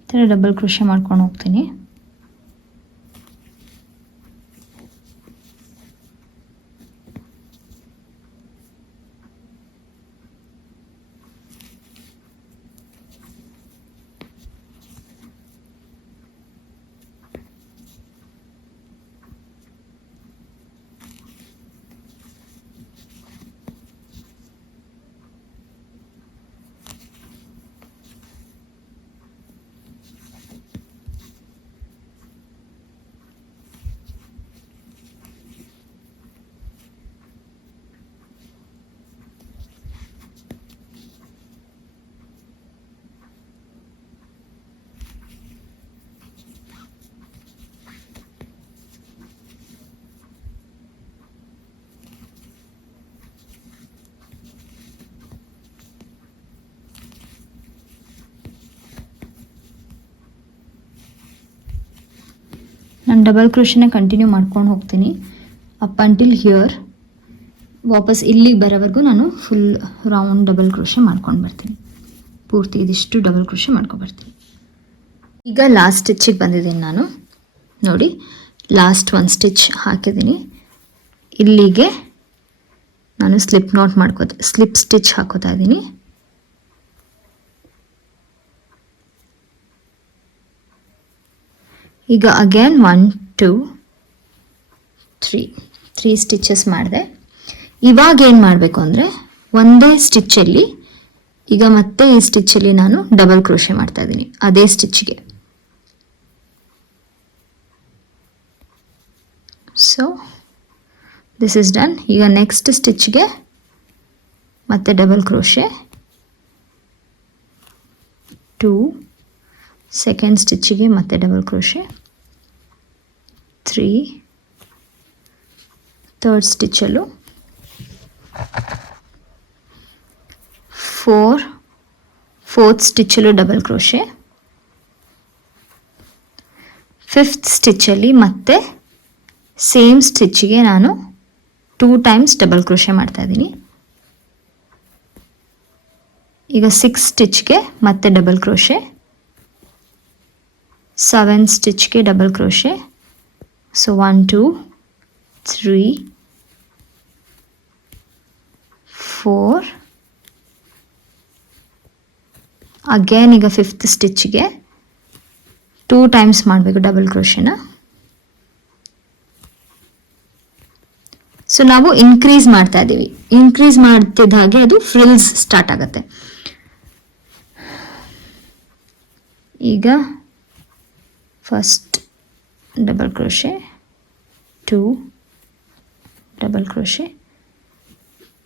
ಈ ಥರ ಡಬಲ್ ಕ್ರೋಶೆ ಮಾಡ್ಕೊಂಡು ಹೋಗ್ತೀನಿ. ನಾನು ಡಬಲ್ ಕ್ರೋಶನ ಕಂಟಿನ್ಯೂ ಮಾಡ್ಕೊಂಡು ಹೋಗ್ತೀನಿ ಅಪ್ ಅಂಟಿಲ್ ಹಿಯರ್. ವಾಪಸ್ ಇಲ್ಲಿಗೆ ಬರೋವರೆಗೂ ನಾನು ಫುಲ್ ರೌಂಡ್ ಡಬಲ್ ಕ್ರೋಶೆ ಮಾಡ್ಕೊಂಡು ಬರ್ತೀನಿ. ಪೂರ್ತಿ ಇದಿಷ್ಟು ಡಬಲ್ ಕ್ರೋಶೆ ಮಾಡ್ಕೊಬರ್ತೀನಿ. ಈಗ ಲಾಸ್ಟ್ ಸ್ಟಿಚ್ಚಿಗೆ ಬಂದಿದ್ದೀನಿ ನಾನು. ನೋಡಿ, ಲಾಸ್ಟ್ ಒಂದು ಸ್ಟಿಚ್ ಹಾಕಿದ್ದೀನಿ. ಇಲ್ಲಿಗೆ ನಾನು ಸ್ಲಿಪ್ ಸ್ಟಿಚ್ ಹಾಕೋತಾ ಇದ್ದೀನಿ. ಈಗ ಅಗೇನ್ 1, 2, 3 ಸ್ಟಿಚಸ್ ಮಾಡಿದೆ. ಇವಾಗ ಏನು ಮಾಡಬೇಕು ಅಂದರೆ ಒಂದೇ ಸ್ಟಿಚ್ಚಲ್ಲಿ ಈಗ ಮತ್ತೆ ಈ ಸ್ಟಿಚ್ಚಲ್ಲಿ ನಾನು ಡಬಲ್ ಕ್ರೋಶೆ ಮಾಡ್ತಾ ಇದ್ದೀನಿ ಅದೇ ಸ್ಟಿಚ್ಗೆ. So this is done. ಈಗ ನೆಕ್ಸ್ಟ್ ಸ್ಟಿಚ್ಗೆ ಮತ್ತೆ ಡಬಲ್ ಕ್ರೋಶೆ, 2, ಸೆಕೆಂಡ್ ಸ್ಟಿಚ್ಚಿಗೆ ಮತ್ತೆ ಡಬಲ್ ಕ್ರೋಶೆ, 3, ಥರ್ಡ್ ಸ್ಟಿಚ್ಚಲ್ಲೂ 4, ಫೋರ್ತ್ ಸ್ಟಿಚ್ಚಲ್ಲೂ ಡಬಲ್ ಕ್ರೋಶೆ, ಫಿಫ್ತ್ ಸ್ಟಿಚ್ಚಲ್ಲಿ ಮತ್ತೆ ಸೇಮ್ ಸ್ಟಿಚ್ಚಿಗೆ ನಾನು 2 ಟೈಮ್ಸ್ ಡಬಲ್ ಕ್ರೋಶೆ ಮಾಡ್ತಾ ಇದ್ದೀನಿ. ಈಗ 6 ಸ್ಟಿಚ್ಗೆ ಮತ್ತೆ ಡಬಲ್ ಕ್ರೋಶೆ, 7 ಸ್ಟಿಚ್ಗೆ ಡಬಲ್ ಕ್ರೋಶೆ. ಸೊ 1, 2, 3, 4. ಅಗೇನ್ ಈಗ 5th ಸ್ಟಿಚ್ಗೆ 2 ಟೈಮ್ಸ್ ಮಾಡಬೇಕು ಡಬಲ್ ಕ್ರೋಶೆನ. ಸೊ ನಾವು ಇನ್ಕ್ರೀಸ್ ಮಾಡ್ತಾ ಇದ್ದೀವಿ. ಇನ್ಕ್ರೀಸ್ ಮಾಡ್ತಿದ್ದ ಹಾಗೆ ಅದು ಫ್ರಿಲ್ಸ್ ಸ್ಟಾರ್ಟ್ ಆಗುತ್ತೆ. ಈಗ first double crochet, 2 double crochet,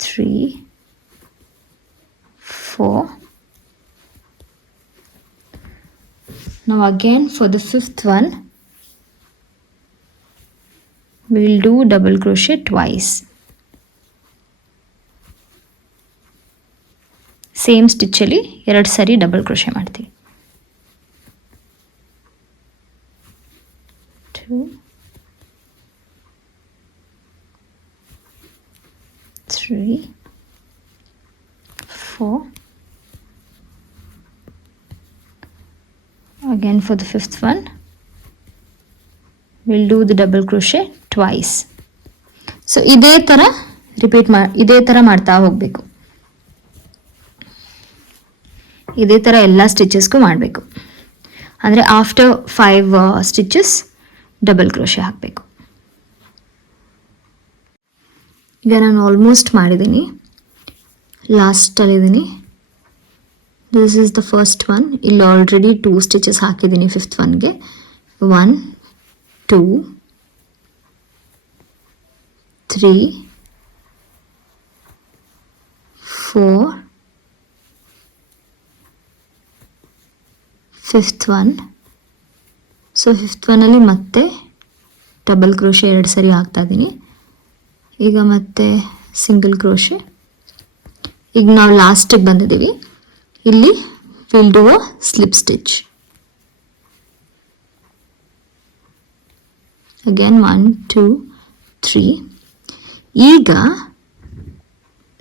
3, 4. Now again for the 5th one we will do double crochet twice. Same stitch ಅಲ್ಲಿ 2 ಸರಿ ಡಬಲ್ ಕ್ರೋಶೆ ಮಾಡ್ತೀವಿ. 2, 3, 4. Again for the 5th one we'll do the double crochet twice. So ಇದೇ ತರ repeat ಇದೇ ಥರ ಮಾಡ್ತಾ ಹೋಗಬೇಕು. ಇದೇ ಥರ ಎಲ್ಲ ಸ್ಟಿಚಸ್ಗೂ ಮಾಡಬೇಕು. ಅಂದರೆ ಆಫ್ಟರ್ 5 ಸ್ಟಿಚಸ್ ಡಬಲ್ ಕ್ರೋಶೆ ಹಾಕಬೇಕು. ಈಗ ನಾನು ಆಲ್ಮೋಸ್ಟ್ ಮಾಡಿದ್ದೀನಿ, ಲಾಸ್ಟಲ್ಲಿದ್ದೀನಿ. This is the first one. ಇಲ್ಲಿ ಆಲ್ರೆಡಿ 2 ಸ್ಟಿಚಸ್ ಹಾಕಿದ್ದೀನಿ 5th ಒನ್ಗೆ. 1 2 3 4 5th one. So 5th ಒನ್ನಲ್ಲಿ ಮತ್ತೆ ಡಬಲ್ ಕ್ರೋಶೆ 2 ಸರಿ ಹಾಕ್ತಾ ಇದ್ದೀನಿ. ಈಗ ಮತ್ತೆ ಸಿಂಗಲ್ ಕ್ರೋಶೆ. ಈಗ ನಾವು ಲಾಸ್ಟಿಗೆ ಬಂದಿದ್ದೀವಿ. ಇಲ್ಲಿ will do a slip stitch. Again 1 2 3. ಈಗ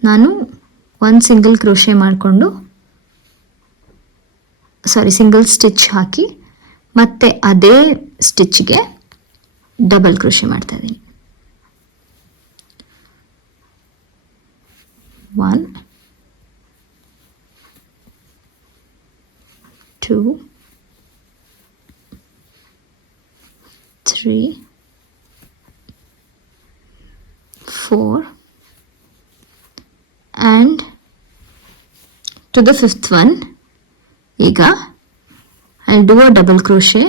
ನಾನು ಸಿಂಗಲ್ ಕ್ರೋಶೆ ಮಾಡಿಕೊಂಡು ಸಿಂಗಲ್ ಸ್ಟಿಚ್ ಹಾಕಿ ಮತ್ತೆ ಅದೇ ಸ್ಟಿಚ್ಗೆ ಡಬಲ್ ಕ್ರೋಶೆ ಮಾಡ್ತಾ ಇದ್ದೀನಿ. 1 2 3 4 and to the 5th one. ಈಗ I'll do a double crochet.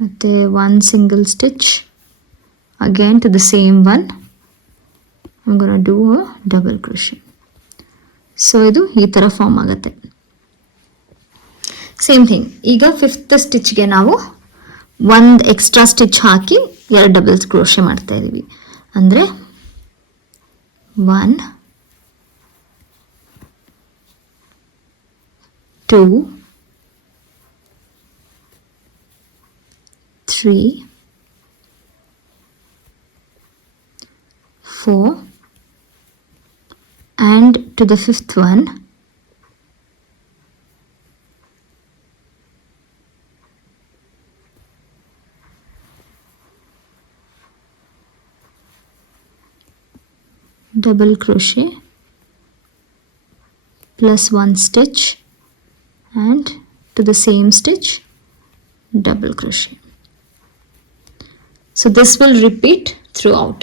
ಮತ್ತೆ 1 single stitch again to the same one. I'm going to do a double crochet. So ಇದು ಈ ಥರ ಫಾರ್ಮ್ ಆಗುತ್ತೆ. Same thing. ಈಗ 5th ಸ್ಟಿಚ್ಗೆ ನಾವು 1 ಎಕ್ಸ್ಟ್ರಾ ಸ್ಟಿಚ್ ಹಾಕಿ 2 double crochet ಮಾಡ್ತಾ ಇದ್ದೀವಿ. ಅಂದರೆ 1 2 3 4 and to the 5th one double crochet plus 1 stitch and to the same stitch double crochet. So this will repeat throughout.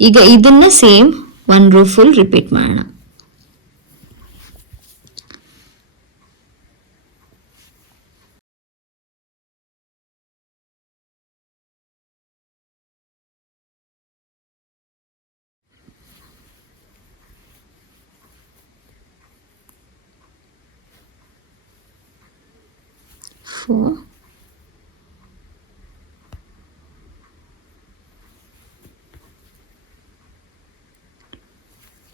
ಈಗ ಇದನ್ನ ಸೇಮ್ 1 row full ರಿಪೀಟ್ ಮಾಡೋಣ. Four,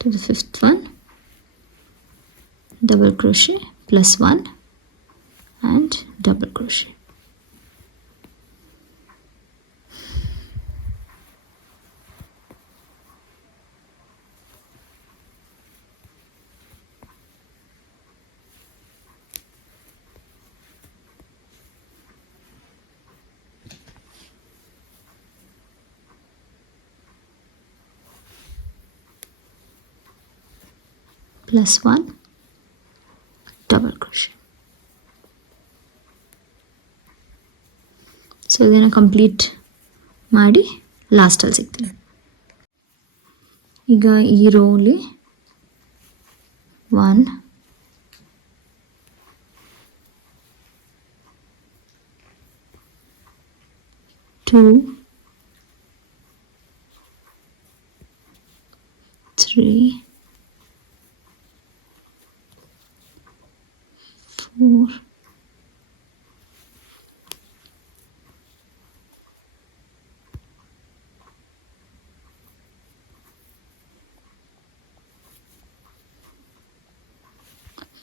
to the 5th one, double crochet plus 1 and double crochet. Plus 1 double crochet. So ಇದನ್ನು complete ಮಾಡಿ ಲಾಸ್ಟಲ್ಲಿ ಸಿಗ್ತೀನಿ. ಈಗ ಈ ರೋಲಿ 1 2 3 4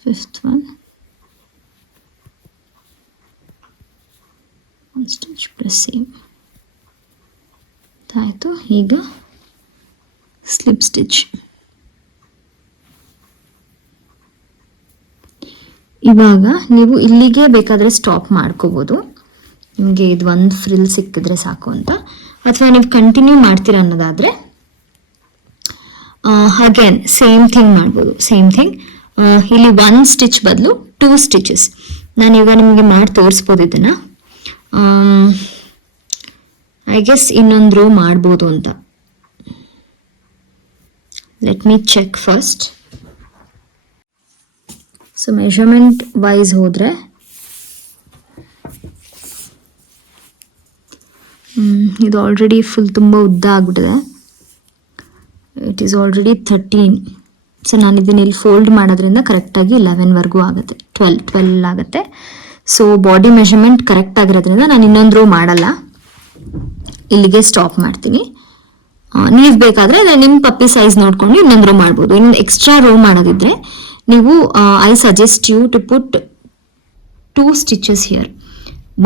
5th one, 1 stitch plus same ಆಯಿತು. ಈಗ ಸ್ಲಿಪ್ ಸ್ಟಿಚ್. ಇವಾಗ ನೀವು ಇಲ್ಲಿಗೆ ಬೇಕಾದರೆ ಸ್ಟಾಪ್ ಮಾಡ್ಕೋಬೋದು. ನಿಮಗೆ ಇದು ಒಂದು ಫ್ರಿಲ್ ಸಿಕ್ಕಿದ್ರೆ ಸಾಕು ಅಂತ. ಅಥವಾ ನೀವು ಕಂಟಿನ್ಯೂ ಮಾಡ್ತೀರಾ ಅನ್ನೋದಾದರೆ ಅಗೇನ್ ಸೇಮ್ ಥಿಂಗ್ ಮಾಡ್ಬೋದು. ಸೇಮ್ ಥಿಂಗ್ ಇಲ್ಲಿ 1 ಸ್ಟಿಚ್ ಬದಲು 2 ಸ್ಟಿಚಸ್. ನಾನೀಗ ನಿಮಗೆ ಮಾಡಿ ತೋರಿಸ್ಬೋದು ಇದನ್ನು. ಐ ಗೆಸ್ ಇನ್ನೊಂದು ರೋ ಮಾಡ್ಬೋದು ಅಂತ. Let me check first. So measurement wise ಹೋದರೆ ಇದು ಆಲ್ರೆಡಿ ಫುಲ್ ತುಂಬ ಉದ್ದ ಆಗ್ಬಿಟ್ಟಿದೆ. It is already 13. ಸೊ ನಾನು ಇದನ್ನ ಇಲ್ಲಿ ಫೋಲ್ಡ್ ಮಾಡೋದ್ರಿಂದ ಕರೆಕ್ಟಾಗಿ 11ವರೆಗೂ ಆಗುತ್ತೆ, 12 ಆಗುತ್ತೆ. ಸೊ ಬಾಡಿ ಮೆಷರ್ಮೆಂಟ್ ಕರೆಕ್ಟ್ ಆಗಿರೋದ್ರಿಂದ ನಾನು ಇನ್ನೊಂದು ರೋ ಮಾಡಲ್ಲ, ಇಲ್ಲಿಗೆ ಸ್ಟಾಪ್ ಮಾಡ್ತೀನಿ. ನೀವು ಬೇಕಾದರೆ ನಿಮ್ಮ ಪಪ್ಪಿ ಸೈಜ್ ನೋಡ್ಕೊಂಡು ಇನ್ನೊಂದು ರೋ ಮಾಡ್ಬೋದು. ಇನ್ನೊಂದು ಎಕ್ಸ್ಟ್ರಾ ರೋ ಮಾಡೋದಿದ್ರೆ ನೀವು I suggest you to put 2 stitches here.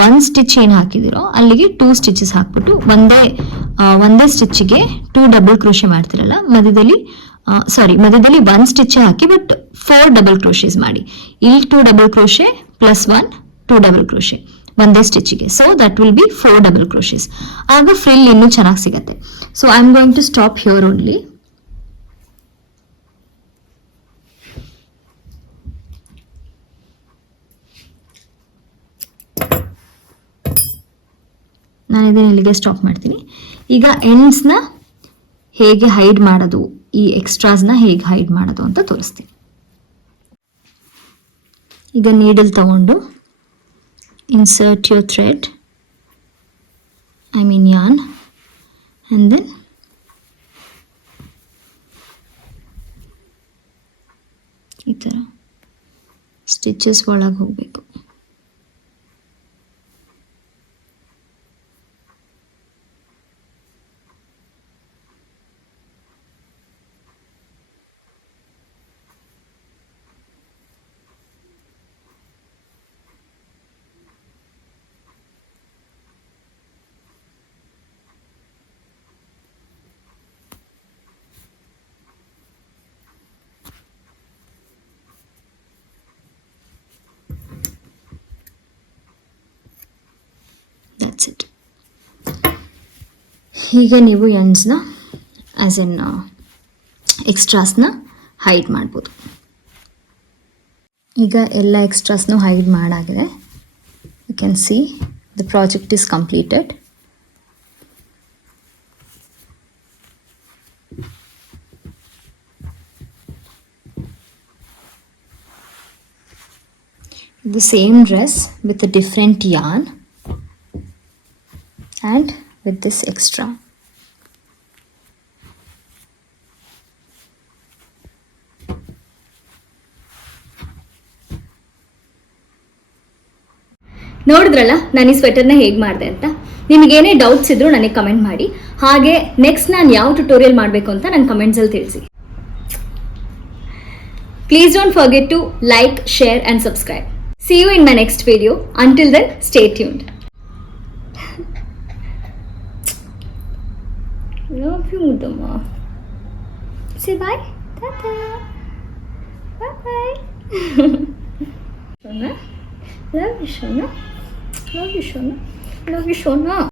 1 stitch ಏನು ಹಾಕಿದಿರೋ ಅಲ್ಲಿಗೆ 2 ಸ್ಟಿಚಸ್ ಹಾಕ್ಬಿಟ್ಟು ಒಂದೇ ಸ್ಟಿಚ್ಗೆ 2 ಡಬಲ್ ಕ್ರೋಶೆ ಮಾಡ್ತಿರಲ್ಲ, ಮಧ್ಯದಲ್ಲಿ 1 ಸ್ಟಿಚ್ ಹಾಕಿ ಬಟ್ 4 ಡಬಲ್ ಕ್ರೋಶೆಸ್ ಮಾಡಿ. ಇಲ್ಲಿ 2 double crochet plus 1 2 double crochet ಒಂದೇ ಸ್ಟಿಚ್ಗೆ. So that will be 4 double crochets. ಆಗ ಫ್ರಿಲ್ ಇನ್ನೂ ಚೆನ್ನಾಗಿ ಸಿಗುತ್ತೆ. So I am going to stop here only. ನಾನು ಇದನ್ನು ಇಲ್ಲಿಗೆ ಸ್ಟಾಪ್ ಮಾಡ್ತೀನಿ. ಈಗ ಎಂಡ್ಸ್ನ ಹೇಗೆ ಹೈಡ್ ಮಾಡೋದು, ಈ ಎಕ್ಸ್ಟ್ರಾಸ್ನ ಹೇಗೆ ಹೈಡ್ ಮಾಡೋದು ಅಂತ ತೋರಿಸ್ತೀನಿ. ಈಗ ನೀಡಲ್ ತಗೊಂಡು insert your thread, I mean yarn, and then ಈ ಥರ ಸ್ಟಿಚಸ್ ಒಳಗೆ ಹೋಗಬೇಕು. That's it. ಹೀಗೆ ನೀವು ಎಂಡ್ಸ್ನ ಆ್ಯಸ್ ಎನ್ ಎಕ್ಸ್ಟ್ರಾಸ್ನ ಹೈಡ್ ಮಾಡ್ಬೋದು. ಈಗ ಎಲ್ಲ ಎಕ್ಸ್ಟ್ರಾಸ್ನು ಹೈಡ್ ಮಾಡಾಗಿದೆ. You can see the project is completed. The same dress with a different yarn and with this extra. ನೋಡಿದ್ರಲ್ಲ ನಾನು ಈ ಸ್ವೆಟರ್ನ ಹೇಗೆ ಮಾಡಿದೆ ಅಂತ. ನಿಮಗೇನೇ ಡೌಟ್ಸ್ ಇದ್ರೂ ನನಗೆ ಕಮೆಂಟ್ ಮಾಡಿ. ಹಾಗೆ ನೆಕ್ಸ್ಟ್ ನಾನು ಯಾವ ಟ್ಯುಟೋರಿಯಲ್ ಮಾಡಬೇಕು ಅಂತ ನನ್ನ ಕಮೆಂಟ್ಸಲ್ಲಿ ತಿಳಿಸಿ. Please don't forget to like, share and subscribe. See you in my next video. Until then, stay tuned. Love you, Mudamma. Say bye. Tata. Bye bye. Shona. Love you, Shona. Love you, Shona. Love you, Shona.